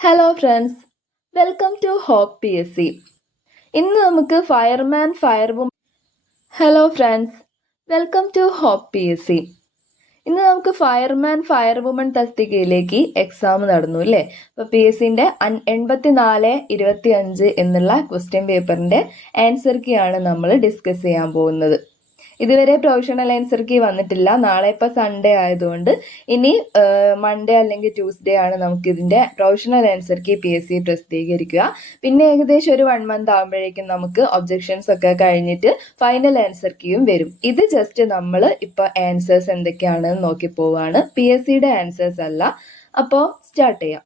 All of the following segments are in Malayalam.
Hello friends, welcome to hope PSC. ഇന്ന് നമുക്ക് hello friends, welcome to hope PSC. ഇന്ന് നമുക്ക് ഫയർ വുമൺ തസ്തികയിലേക്ക് എക്സാം നടന്നു അല്ലേ. അപ്പോൾ PSCന്റെ 84-25 എന്നുള്ള ക്വസ്റ്റ്യൻ പേപ്പറിന്റെ ആൻസർ കീ ആണ് നമ്മൾ ഡിസ്കസ് ചെയ്യാൻ പോകുന്നത്. ഇതുവരെ പ്രൊഫഷണൽ ആൻസർ കീ വന്നിട്ടില്ല. നാളെ ഇപ്പോൾ സൺഡേ ആയതുകൊണ്ട് ഇനി മൺഡേ അല്ലെങ്കിൽ ട്യൂസ്ഡേ ആണ് നമുക്ക് ഇതിന്റെ പ്രൊഫഷണൽ ആൻസർ കീ PSC പ്രസിദ്ധീകരിക്കുക. പിന്നെ ഏകദേശം ഒരു 1 മന്ത് ആകുമ്പോഴേക്കും നമുക്ക് ഒബ്ജക്ഷൻസ് ഒക്കെ കഴിഞ്ഞിട്ട് ഫൈനൽ ആൻസർ കീയും വരും. ഇത് ജസ്റ്റ് നമ്മൾ ഇപ്പോൾ ആൻസേഴ്സ് എന്തൊക്കെയാണെന്ന് നോക്കി പോവാണ്, PSCയുടെ ആൻസേഴ്സ് അല്ല. അപ്പോൾ സ്റ്റാർട്ട് ചെയ്യാം.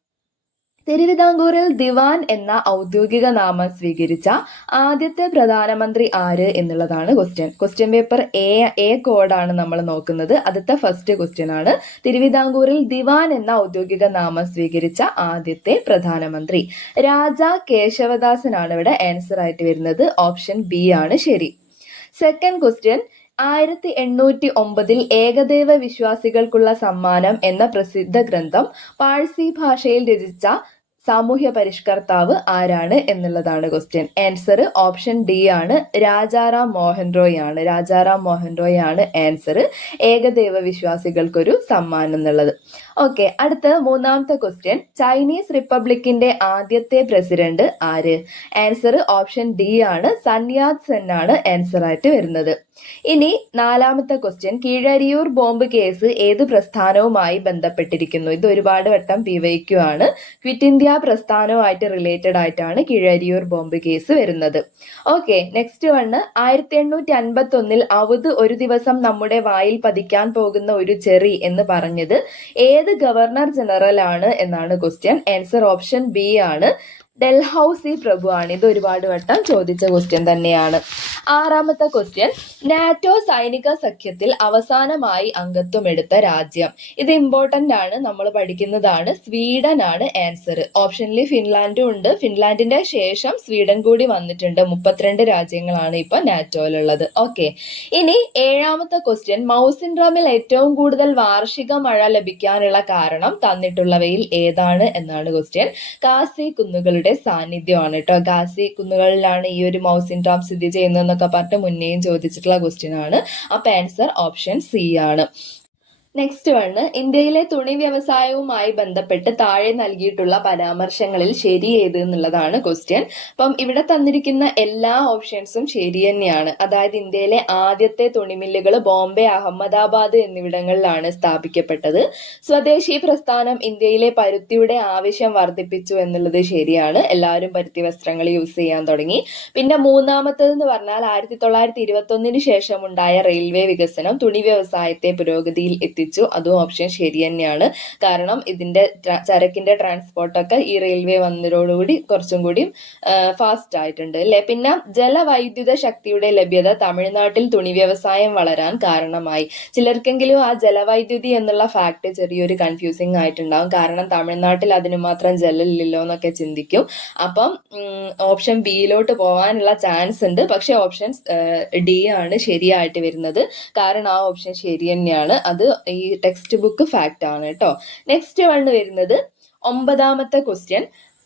തിരുവിതാംകൂറിൽ ദിവാൻ എന്ന ഔദ്യോഗിക നാമം സ്വീകരിച്ച ആദ്യത്തെ പ്രധാനമന്ത്രി ആര് എന്നുള്ളതാണ് ക്വസ്റ്റ്യൻ പേപ്പർ എ കോഡാണ് നമ്മൾ നോക്കുന്നത്. ആദ്യത്തെ ഫസ്റ്റ് ക്വസ്റ്റ്യൻ ആണ്. തിരുവിതാംകൂറിൽ ദിവാൻ എന്ന ഔദ്യോഗിക നാമം സ്വീകരിച്ച ആദ്യത്തെ പ്രധാനമന്ത്രി രാജാ കേശവദാസനാണ് ഇവിടെ ആൻസർ ആയിട്ട് വരുന്നത്. ഓപ്ഷൻ ബി ആണ് ശരി. സെക്കൻഡ് ക്വസ്റ്റ്യൻ, 1809 ഏകദൈവ വിശ്വാസികൾക്കുള്ള സമ്മാനം എന്ന പ്രസിദ്ധ ഗ്രന്ഥം പാഴ്സി ഭാഷയിൽ രചിച്ച സാമൂഹ്യ പരിഷ്കർത്താവ് ആരാണ് എന്നുള്ളതാണ് ക്വസ്റ്റ്യൻ. ആൻസർ ഓപ്ഷൻ ഡി ആണ്, രാജാറാം മോഹൻ റോയ് ആണ് ആൻസർ. ഏകദൈവ വിശ്വാസികൾക്കൊരു സമ്മാനം എന്നുള്ളത്. ഓക്കെ, അടുത്ത മൂന്നാമത്തെ ക്വസ്റ്റ്യൻ, ചൈനീസ് റിപ്പബ്ലിക്കിന്റെ ആദ്യത്തെ പ്രസിഡന്റ് ആര്? ആൻസർ ഓപ്ഷൻ ഡി ആണ്, സൻ യാത് സെൻ ആണ് ആൻസർ ആയിട്ട് വരുന്നത്. ഇനി നാലാമത്തെ ക്വസ്റ്റ്യൻ, കീഴരിയൂർ ബോംബ് കേസ് ഏത് പ്രസ്ഥാനവുമായി ബന്ധപ്പെട്ടിരിക്കുന്നു? ഇത് ഒരുപാട് വട്ടം PYQ ആണ്. ക്വിറ്റ് ഇന്ത്യ പ്രസ്ഥാനവുമായിട്ട് റിലേറ്റഡ് ആയിട്ടാണ് കീഴരിയൂർ ബോംബ് കേസ് വരുന്നത്. ഓക്കെ, നെക്സ്റ്റ് വണ്, 1851 അവധ് ഒരു ദിവസം നമ്മുടെ വായിൽ പതിക്കാൻ പോകുന്ന ഒരു ചെറി എന്ന് പറഞ്ഞത് ഏത് ഗവർണർ ജനറൽ ആണ് എന്നാണ് ക്വസ്റ്റ്യൻ. ആൻസർ ഓപ്ഷൻ ബി ആണ്, ഡൽഹൌസി പ്രഭു ആണ്. ഇത് ഒരുപാട് വട്ടം ചോദിച്ച ക്വസ്റ്റ്യൻ തന്നെയാണ്. ആറാമത്തെ ക്വസ്റ്റ്യൻ, നാറ്റോ സൈനിക സഖ്യത്തിൽ അവസാനമായി അംഗത്വം എടുത്ത രാജ്യം. ഇത് ഇമ്പോർട്ടന്റ് ആണ്, നമ്മൾ പഠിക്കുന്നതാണ്. സ്വീഡൻ ആണ് ആൻസർ. ഓപ്ഷനിൽ ഫിൻലാൻഡും ഉണ്ട്. ഫിൻലാൻഡിന്റെ ശേഷം സ്വീഡൻ കൂടി വന്നിട്ടുണ്ട്. 32 രാജ്യങ്ങളാണ് ഇപ്പൊ നാറ്റോയിലുള്ളത്. ഓക്കെ, ഇനി ഏഴാമത്തെ ക്വസ്റ്റ്യൻ, മൗസിൻ ഡ്രമിൽ ഏറ്റവും കൂടുതൽ വാർഷിക മഴ ലഭിക്കാനുള്ള കാരണം തന്നിട്ടുള്ളവയിൽ ഏതാണ് എന്നാണ് ക്വസ്റ്റ്യൻ. ഖാസി കുന്നുകളുടെ സാന്നിധ്യമാണ് കേട്ടോ. ഖാസി കുന്നുകളിലാണ് ഈ ഒരു മൗസിൻ ഡ്രം സ്ഥിതി ചെയ്യുന്നതെന്നൊക്കെ പറഞ്ഞിട്ട് മുന്നേയും ചോദിച്ചിട്ടുള്ള ക്വസ്റ്റ്യൻ ആണ്. അപ്പൊ ആൻസർ ഓപ്ഷൻ സി ആണ്. നെക്സ്റ്റ് വണ്, ഇന്ത്യയിലെ തുണി വ്യവസായവുമായി ബന്ധപ്പെട്ട് താഴെ നൽകിയിട്ടുള്ള പരാമർശങ്ങളിൽ ശരി ഏത് എന്നുള്ളതാണ് ക്വസ്റ്റ്യൻ. അപ്പം ഇവിടെ തന്നിരിക്കുന്ന എല്ലാ ഓപ്ഷൻസും ശരി തന്നെയാണ്. അതായത് ഇന്ത്യയിലെ ആദ്യത്തെ തുണിമില്ലുകൾ ബോംബെ, അഹമ്മദാബാദ് എന്നിവിടങ്ങളിലാണ് സ്ഥാപിക്കപ്പെട്ടത്. സ്വദേശി പ്രസ്ഥാനം ഇന്ത്യയിലെ പരുത്തിയുടെ ആവശ്യം വർദ്ധിപ്പിച്ചു എന്നുള്ളത് ശരിയാണ്. എല്ലാവരും പരുത്തി വസ്ത്രങ്ങൾ യൂസ് ചെയ്യാൻ തുടങ്ങി. പിന്നെ മൂന്നാമത്തേതെന്ന് പറഞ്ഞാൽ 1921 ശേഷം ഉണ്ടായ റെയിൽവേ വികസനം തുണി വ്യവസായത്തെ പുരോഗതിയിൽ എത്തിച്ചു. അതും ഓപ്ഷൻ ശരി തന്നെയാണ്. കാരണം ഇതിന്റെ ചരക്കിന്റെ ട്രാൻസ്പോർട്ടൊക്കെ ഈ റെയിൽവേ വന്നതോടുകൂടി കുറച്ചും കൂടി ഫാസ്റ്റ് ആയിട്ടുണ്ട് അല്ലെ. പിന്നെ ജലവൈദ്യുത ശക്തിയുടെ ലഭ്യത തമിഴ്നാട്ടിൽ തുണി വ്യവസായം വളരാൻ കാരണമായി. ചിലർക്കെങ്കിലും ആ ജലവൈദ്യുതി എന്നുള്ള ഫാക്ട് ചെറിയൊരു കൺഫ്യൂസിങ് ആയിട്ടുണ്ടാവും. കാരണം തമിഴ്നാട്ടിൽ അതിന് മാത്രം ജലമില്ലല്ലോ എന്നൊക്കെ ചിന്തിക്കും. അപ്പം ഓപ്ഷൻ ബിയിലോട്ട് പോകാനുള്ള ചാൻസ് ഉണ്ട്. പക്ഷെ ഓപ്ഷൻ ഡി ആണ് ശരിയായിട്ട് വരുന്നത്. കാരണം ആ ഓപ്ഷൻ ശരി തന്നെയാണ്. അത് ഈ ടെക്സ്റ്റ് ബുക്ക് ഫാക്ട് ആണ് കേട്ടോ. നെക്സ്റ്റ് വണ് വരുന്നത് 9ാമത്തെ ക്വസ്റ്റ്യൻ,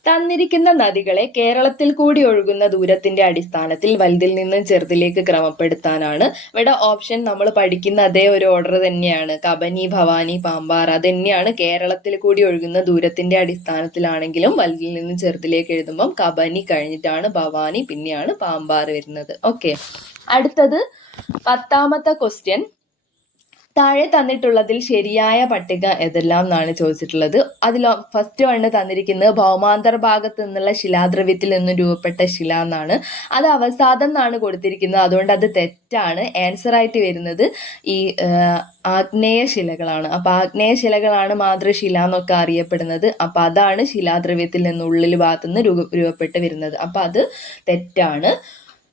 തന്നിരിക്കുന്ന നദികളെ കേരളത്തിൽ കൂടി ഒഴുകുന്ന ദൂരത്തിന്റെ അടിസ്ഥാനത്തിൽ വലുതിൽ നിന്നും ചെറുതിലേക്ക് ക്രമപ്പെടുത്താനാണ്. ഇവിടെ ഓപ്ഷൻ നമ്മൾ പഠിക്കുന്ന അതേ ഒരു ഓർഡർ തന്നെയാണ്. കബനി, ഭവാനി, പാമ്പാർ, അത് തന്നെയാണ്. കേരളത്തിൽ കൂടി ഒഴുകുന്ന ദൂരത്തിന്റെ അടിസ്ഥാനത്തിലാണെങ്കിലും വലുതിൽ നിന്നും ചെറുതിലേക്ക് എഴുതുമ്പം കബനി കഴിഞ്ഞിട്ടാണ് ഭവാനി, പിന്നെയാണ് പാമ്പാർ വരുന്നത്. ഓക്കെ, അടുത്തത് 10ാമത്തെ ക്വസ്റ്റ്യൻ, താഴെ തന്നിട്ടുള്ളതിൽ ശരിയായ പട്ടിക ഏതെല്ലാം എന്നാണ് ചോദിച്ചിട്ടുള്ളത്. അതിൽ ഫസ്റ്റ് വണ് തന്നിരിക്കുന്നത് ഭൗമാന്തർ ഭാഗത്ത് നിന്നുള്ള ശിലാദ്രവ്യത്തിൽ നിന്നും രൂപപ്പെട്ട ശില എന്നാണ്. അത് അവസാദം എന്നാണ് കൊടുത്തിരിക്കുന്നത്. അതുകൊണ്ട് അത് തെറ്റാണ്. ആൻസർ ആയിട്ട് വരുന്നത് ഈ ആഗ്നേയ ശിലകളാണ്. അപ്പൊ ആഗ്നേയ ശിലകളാണ് മാതൃശില എന്നൊക്കെ അറിയപ്പെടുന്നത്. അപ്പൊ അതാണ് ശിലാദ്രവ്യത്തിൽ നിന്ന് ഉള്ളിൽ ഭാഗത്തുനിന്ന് രൂപപ്പെട്ട് വരുന്നത്. അപ്പൊ അത് തെറ്റാണ്.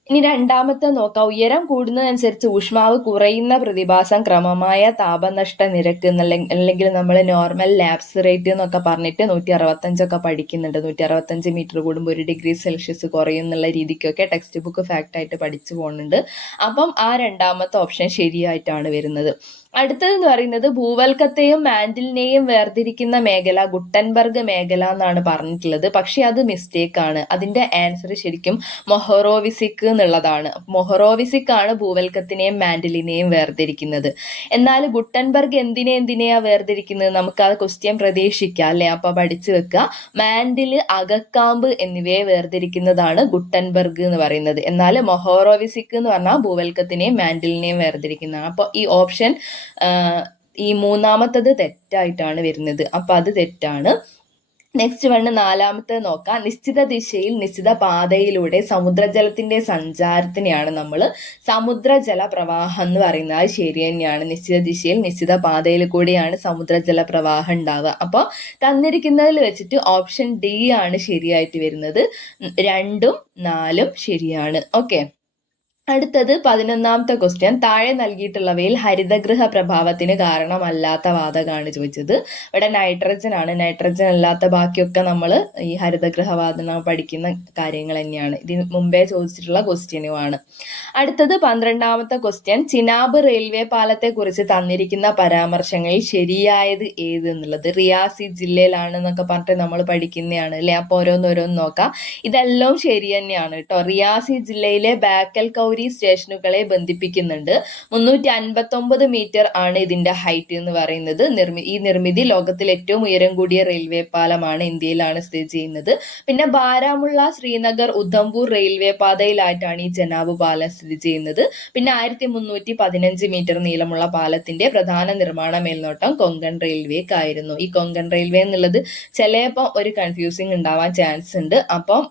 ഇനി രണ്ടാമത്തെ നോക്കാം. ഉയരം കൂടുന്നതനുസരിച്ച് ഊഷ്മാവ് കുറയുന്ന പ്രതിഭാസം ക്രമമായ താപനഷ്ട നിരക്ക് അല്ലെങ്കിൽ നമ്മൾ നോർമൽ ലാപ്സ് റേറ്റ് എന്നൊക്കെ പറഞ്ഞിട്ട് 165 പഠിക്കുന്നുണ്ട്. 165 മീറ്റർ കൂടുമ്പോൾ 1 ഡിഗ്രി സെൽഷ്യസ് കുറയും എന്നുള്ള രീതിക്കൊക്കെ ടെക്സ്റ്റ് ബുക്ക് ഫാക്ട് ആയിട്ട് പഠിച്ചു പോകുന്നുണ്ട്. അപ്പം ആ രണ്ടാമത്തെ ഓപ്ഷൻ ശരിയായിട്ടാണ് വരുന്നത്. അടുത്തതെന്ന് പറയുന്നത് ഭൂവൽക്കത്തെയും മാന്റിലിനെയും വേർതിരിക്കുന്ന മേഖല ഗുട്ടൻബർഗ് മേഖല എന്നാണ് പറഞ്ഞിട്ടുള്ളത്. പക്ഷെ അത് മിസ്റ്റേക്ക് ആണ്. അതിന്റെ ആൻസർ ശരിക്കും മൊഹറോവിസിക് എന്നുള്ളതാണ്. മൊഹറോവിസിക് ആണ് ഭൂവൽക്കത്തിനെയും മാന്റിലിനെയും വേർതിരിക്കുന്നത്. എന്നാൽ ഗുട്ടൻബർഗ് എന്തിനെയാ വേർതിരിക്കുന്നത്? നമുക്ക് ആ ക്വസ്റ്റ്യൻ പ്രതീക്ഷിക്കാം അല്ലെ? അപ്പൊ പഠിച്ചു വെക്കുക. മാന്റില്, അകക്കാമ്പ് എന്നിവയെ വേർതിരിക്കുന്നതാണ് ഗുട്ടൻബർഗ് എന്ന് പറയുന്നത്. എന്നാൽ മൊഹറോവിസിക് എന്ന് പറഞ്ഞാൽ ഭൂവൽക്കത്തിനെയും മാന്റിലിനെയും വേർതിരിക്കുന്നതാണ്. അപ്പൊ ഈ ഓപ്ഷൻ ഈ മൂന്നാമത്തത് തെറ്റായിട്ടാണ് വരുന്നത്. അപ്പൊ അത് തെറ്റാണ്. നെക്സ്റ്റ് വണ് നാലാമത്തെ നോക്കാം. നിശ്ചിത ദിശയിൽ നിശ്ചിത പാതയിലൂടെ സമുദ്രജലത്തിന്റെ സഞ്ചാരത്തിനെയാണ് നമ്മൾ സമുദ്രജല പ്രവാഹം എന്ന് പറയുന്നത്. അത് ശരി തന്നെയാണ്. നിശ്ചിത ദിശയിൽ നിശ്ചിത പാതയിൽ കൂടിയാണ് സമുദ്രജല പ്രവാഹം ഉണ്ടാവുക. അപ്പോൾ തന്നിരിക്കുന്നതിൽ വെച്ചിട്ട് ഓപ്ഷൻ ഡി ആണ് ശരിയായിട്ട് വരുന്നത്. 2ഉം 4ഉം ശരിയാണ്. ഓക്കെ, അടുത്തത് 11ാമത്തെ ക്വസ്റ്റ്യൻ. താഴെ നൽകിയിട്ടുള്ളവയിൽ ഹരിതഗൃഹ പ്രഭാവത്തിന് കാരണമല്ലാത്ത വാതകമാണ് ചോദിച്ചത്. ഇവിടെ നൈട്രജൻ ആണ്. നൈട്രജൻ അല്ലാത്ത ബാക്കിയൊക്കെ നമ്മൾ ഈ ഹരിതഗൃഹ വാതകം പഠിക്കുന്ന കാര്യങ്ങൾ തന്നെയാണ്. ഇതിന് മുമ്പേ ചോദിച്ചിട്ടുള്ള ക്വസ്റ്റ്യനുമാണ്. അടുത്തത് 12ാമത്തെ ക്വസ്റ്റ്യൻ. ചിനാബ് റെയിൽവേ പാലത്തെ കുറിച്ച് തന്നിരിക്കുന്ന പരാമർശങ്ങളിൽ ശരിയായത് ഏത് എന്നുള്ളത്. റിയാസി ജില്ലയിലാണെന്നൊക്കെ പറഞ്ഞിട്ട് നമ്മൾ പഠിക്കുന്നതാണ് അല്ലെ? അപ്പൊ ഓരോന്നോരോന്ന് നോക്കാം. ഇതെല്ലാം ശരി തന്നെയാണ് കേട്ടോ. റിയാസി ജില്ലയിലെ ബാക്കൽ സ്റ്റേഷനുകളെ ബന്ധിപ്പിക്കുന്നുണ്ട്. 359 മീറ്റർ ആണ് ഇതിന്റെ ഹൈറ്റ് എന്ന് പറയുന്നത്. ഈ നിർമ്മിതി ലോകത്തിൽ ഏറ്റവും ഉയരം കൂടിയ റെയിൽവേ പാലമാണ്. ഇന്ത്യയിലാണ് സ്ഥിതി ചെയ്യുന്നത്. പിന്നെ ബാരാമുള്ള, ശ്രീനഗർ, ഉധംപൂർ റെയിൽവേ പാതയിലായിട്ടാണ് ഈ ചെനാബ് പാലം സ്ഥിതി ചെയ്യുന്നത്. പിന്നെ 1315 മീറ്റർ നീളമുള്ള പാലത്തിന്റെ പ്രധാന നിർമ്മാണ മേൽനോട്ടം കൊങ്കൺ റെയിൽവേക്കായിരുന്നു. ഈ കൊങ്കൺ റെയിൽവേ എന്നുള്ളത് ചിലപ്പോൾ ഒരു കൺഫ്യൂസിങ് ഉണ്ടാവാൻ ചാൻസ് ഉണ്ട്. അപ്പം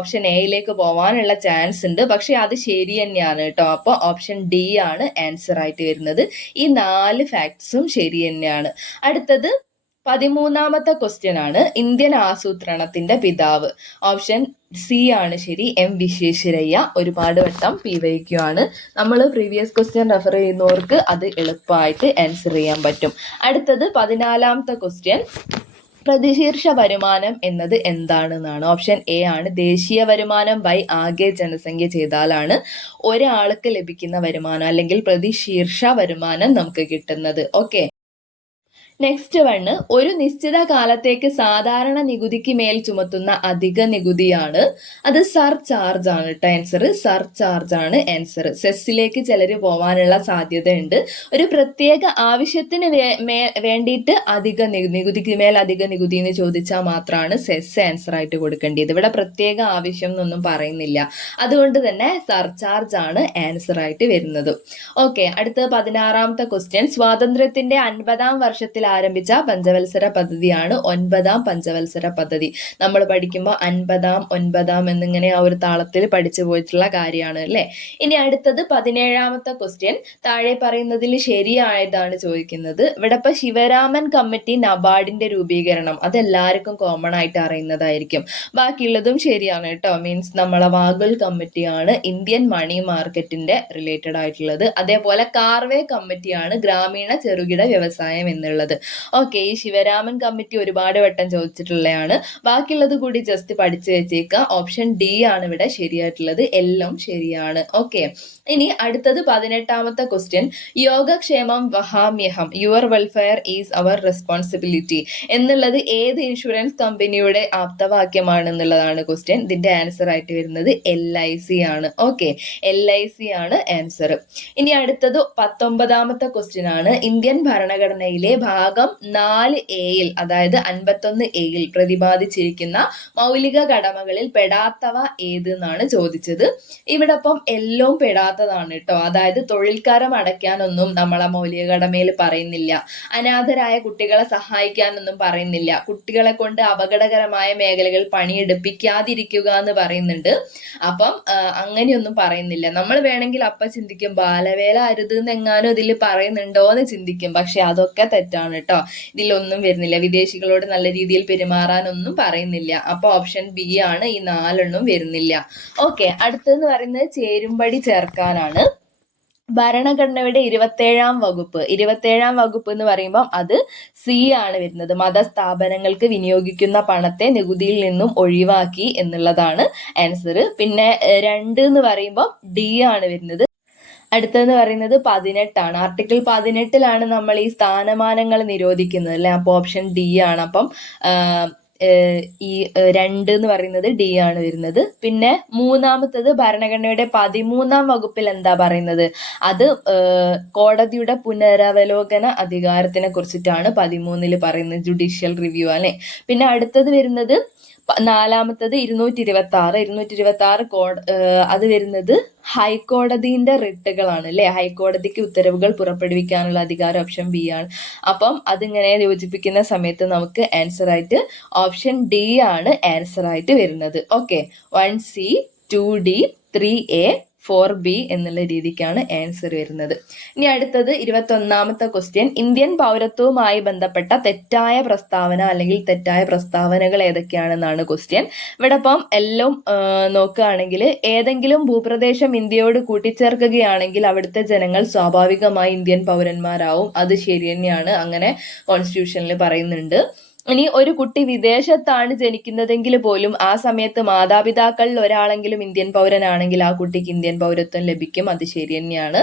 ഓപ്ഷൻ എയിലേക്ക് പോവാനുള്ള ചാൻസ് ഉണ്ട്. പക്ഷെ അത് ശരി തന്നെയാണ് കേട്ടോ. അപ്പോൾ ഓപ്ഷൻ ഡി ആണ് ആൻസർ ആയിട്ട് വരുന്നത്. ഈ 4 ഫാക്ട്സും ശരി തന്നെയാണ്. അടുത്തത് 13ാമത്തെ ക്വസ്റ്റ്യൻ ആണ്. ഇന്ത്യൻ ആസൂത്രണത്തിന്റെ പിതാവ്. ഓപ്ഷൻ സി ആണ് ശരി. എം വിശ്വേശ്വരയ്യ. ഒരുപാട് വട്ടം PYQ ആണ്. നമ്മൾ പ്രീവിയസ് ക്വസ്റ്റ്യൻ റെഫർ ചെയ്യുന്നവർക്ക് അത് എളുപ്പമായിട്ട് ആൻസർ ചെയ്യാൻ പറ്റും. അടുത്തത് 14ാമത്തെ ക്വസ്റ്റ്യൻ. പ്രതിശീർഷ വരുമാനം എന്നത് എന്താണെന്നാണ്. ഓപ്ഷൻ എ ആണ്. ദേശീയ വരുമാനം ബൈ ആകെ ജനസംഖ്യ ചെയ്താലാണ് ഒരാൾക്ക് ലഭിക്കുന്ന വരുമാനം അല്ലെങ്കിൽ പ്രതിശീർഷ വരുമാനം നമുക്ക് കിട്ടുന്നത്. Okay, next one. ഒരു നിശ്ചിത കാലത്തേക്ക് സാധാരണ നികുതിക്ക് മേൽ ചുമത്തുന്ന അധിക നികുതിയാണ്. അത് സർചാർജ് ആണ് കേട്ടോ. ആൻസർ സർചാർജ് ആണ് ആൻസർ. സെസ്സിലേക്ക് ചിലർ പോവാനുള്ള സാധ്യതയുണ്ട്. ഒരു പ്രത്യേക ആവശ്യത്തിന് വേണ്ടിയിട്ട് അധിക നികുതിക്ക് മേൽ അധിക നികുതി എന്ന് ചോദിച്ചാൽ മാത്രമാണ് സെസ് ആൻസർ ആയിട്ട് കൊടുക്കേണ്ടത്. ഇവിടെ പ്രത്യേക ആവശ്യം എന്നൊന്നും പറയുന്നില്ല. അതുകൊണ്ട് തന്നെ സർചാർജ് ആണ് ആൻസർ ആയിട്ട് വരുന്നത്. ഓക്കെ, അടുത്ത 16ാമത്തെ ക്വസ്റ്റ്യൻ. സ്വാതന്ത്ര്യത്തിന്റെ 50ാം വർഷത്തിൽ ആരംഭിച്ച പഞ്ചവത്സര പദ്ധതിയാണ് 9ാം പഞ്ചവത്സര പദ്ധതി. നമ്മൾ പഠിക്കുമ്പോൾ 50ാം 9ാം എന്നിങ്ങനെ ആ ഒരു താളത്തിൽ പഠിച്ചു പോയിട്ടുള്ള കാര്യമാണ് അല്ലെ? ഇനി അടുത്തത് 17ാമത്തെ ക്വസ്റ്റ്യൻ. താഴെ പറയുന്നതിൽ ശരിയായതാണ് ചോദിക്കുന്നത്. ഇവിടെ ഇപ്പൊ ശിവരാമൻ കമ്മിറ്റി നബാർഡിന്റെ രൂപീകരണം അതെല്ലാവർക്കും കോമൺ ആയിട്ട് അറിയുന്നതായിരിക്കും. ബാക്കിയുള്ളതും ശരിയാണ് കേട്ടോ. മീൻസ് നമ്മളെ വാഗൽ കമ്മിറ്റിയാണ് ഇന്ത്യൻ മണി മാർക്കറ്റിന്റെ റിലേറ്റഡ് ആയിട്ടുള്ളത്. അതേപോലെ കാർവേ കമ്മിറ്റിയാണ് ഗ്രാമീണ ചെറുകിട വ്യവസായം എന്നുള്ളത്. ഓക്കെ, ഈ ശിവരാമൻ കമ്മിറ്റി ഒരുപാട് വട്ടം ചോദിച്ചിട്ടുള്ളതാണ്. ബാക്കിയുള്ളത് കൂടി ജസ്റ്റ് പഠിച്ചു വെച്ചേക്കുക. ഓപ്ഷൻ ഡി ആണ് ഇവിടെ ശരിയായിട്ടുള്ളത്. എല്ലാം ശരിയാണ്. ഓക്കെ, ഇനി അടുത്തത് 18ാമത്തെ question. യോഗക്ഷേമം വഹാമ്യഹം, your welfare is our responsibility എന്നുള്ളത് ഏത് ഇൻഷുറൻസ് കമ്പനിയുടെ ആപ്തവാക്യമാണ് എന്നുള്ളതാണ് ക്വസ്റ്റ്യൻ. ഇതിന്റെ ആൻസർ ആയിട്ട് വരുന്നത് LIC ആണ്. ഓക്കെ, LIC ആണ് ആൻസർ. ഇനി അടുത്തത് 19ാമത്തെ ക്വസ്റ്റ്യൻ ആണ്. ഇന്ത്യൻ ഭരണഘടനയിലെ ഭാഗം 4A അതായത് 51A പ്രതിപാദിച്ചിരിക്കുന്ന മൗലിക കടമകളിൽ പെടാത്തവ ഏത് എന്നാണ് ചോദിച്ചത്. ഇവിടെ ഇപ്പം എല്ലാം പെടാത്തതാണ് കേട്ടോ. അതായത് തൊഴിൽക്കരം അടയ്ക്കാനൊന്നും നമ്മളെ മൗലിക കടമയിൽ പറയുന്നില്ല. അനാഥരായ കുട്ടികളെ സഹായിക്കാനൊന്നും പറയുന്നില്ല. കുട്ടികളെ കൊണ്ട് അപകടകരമായ മേഖലകൾ പണിയെടുപ്പിക്കാതിരിക്കുക എന്ന് പറയുന്നുണ്ട്. അപ്പം അങ്ങനെയൊന്നും പറയുന്നില്ല. നമ്മൾ വേണമെങ്കിൽ അപ്പ ചിന്തിക്കും ബാലവേല അരുത് എന്നെങ്ങാനും ഇതിൽ പറയുന്നുണ്ടോ എന്ന് ചിന്തിക്കും. പക്ഷെ അതൊക്കെ തെറ്റാണ് കേട്ടോ. ഇതിലൊന്നും വരുന്നില്ല. വിദേശികളോട് നല്ല രീതിയിൽ പെരുമാറാനൊന്നും പറയുന്നില്ല. അപ്പൊ ഓപ്ഷൻ ബി ആണ്. ഈ 4 വരുന്നില്ല. ഓക്കെ, അടുത്തെന്ന് പറയുന്നത് ചേരുംപടി ചേർക്കാനാണ്. ഭരണഘടനയുടെ 27ാം വകുപ്പ് എന്ന് പറയുമ്പോൾ അത് സി ആണ് വരുന്നത്. മതസ്ഥാപനങ്ങൾക്ക് വിനിയോഗിക്കുന്ന പണത്തെ നികുതിയിൽ നിന്നും ഒഴിവാക്കി എന്നുള്ളതാണ് ആൻസർ. പിന്നെ 2 എന്ന് പറയുമ്പോൾ ഡി ആണ് വരുന്നത്. അടുത്തതെന്ന് പറയുന്നത് 18 ആർട്ടിക്കിൾ 18 നമ്മൾ ഈ സ്ഥാനമാനങ്ങൾ നിരോധിക്കുന്നത് അല്ലെ. അപ്പോൾ ഓപ്ഷൻ ഡി ആണ്. അപ്പം ഈ 2 എന്ന് പറയുന്നത് ഡി ആണ് വരുന്നത്. പിന്നെ മൂന്നാമത്തത് ഭരണഘടനയുടെ 13-ാം വകുപ്പിൽ എന്താ പറയുന്നത്, അത് കോടതിയുടെ പുനരവലോകന അധികാരത്തിനെ കുറിച്ചിട്ടാണ് 13-ൽ പറയുന്നത്, ജുഡീഷ്യൽ റിവ്യൂ അല്ലെ. പിന്നെ അടുത്തത് വരുന്നത് നാലാമത്തത് 226 അത് വരുന്നത് ഹൈക്കോടതിന്റെ റിട്ടുകളാണ് അല്ലെ. ഹൈക്കോടതിക്ക് ഉത്തരവുകൾ പുറപ്പെടുവിക്കാനുള്ള അധികാരം ഓപ്ഷൻ ബി ആണ്. അപ്പം അതിങ്ങനെ യോജിപ്പിക്കുന്ന സമയത്ത് നമുക്ക് ആൻസർ ആയിട്ട് ഓപ്ഷൻ ഡി ആണ് ആൻസർ ആയിട്ട് വരുന്നത്. Okay, 1C 2D 3A 4B എന്നുള്ള രീതിക്കാണ് ആൻസർ വരുന്നത്. ഇനി അടുത്തത് 21-ാമത്തെ ക്വസ്റ്റ്യൻ, ഇന്ത്യൻ പൗരത്വവുമായി ബന്ധപ്പെട്ട തെറ്റായ പ്രസ്താവന അല്ലെങ്കിൽ തെറ്റായ പ്രസ്താവനകൾ ഏതൊക്കെയാണെന്നാണ് ക്വസ്റ്റ്യൻ. ഇവിടെ ഇപ്പം എല്ലാം നോക്കുകയാണെങ്കിൽ ഏതെങ്കിലും ഭൂപ്രദേശം ഇന്ത്യയോട് കൂട്ടിച്ചേർക്കുകയാണെങ്കിൽ അവിടുത്തെ ജനങ്ങൾ സ്വാഭാവികമായി ഇന്ത്യൻ പൗരന്മാരാവും. അത് ശരി തന്നെയാണ്, അങ്ങനെ കോൺസ്റ്റിറ്റ്യൂഷനിൽ പറയുന്നുണ്ട്. ഇനി ഒരു കുട്ടി വിദേശത്താണ് ജനിക്കുന്നതെങ്കിൽ പോലും ആ സമയത്ത് മാതാപിതാക്കളിൽ ഒരാളെങ്കിലും ഇന്ത്യൻ പൗരനാണെങ്കിൽ ആ കുട്ടിക്ക് ഇന്ത്യൻ പൗരത്വം ലഭിക്കും. അത് ശരി തന്നെയാണ്,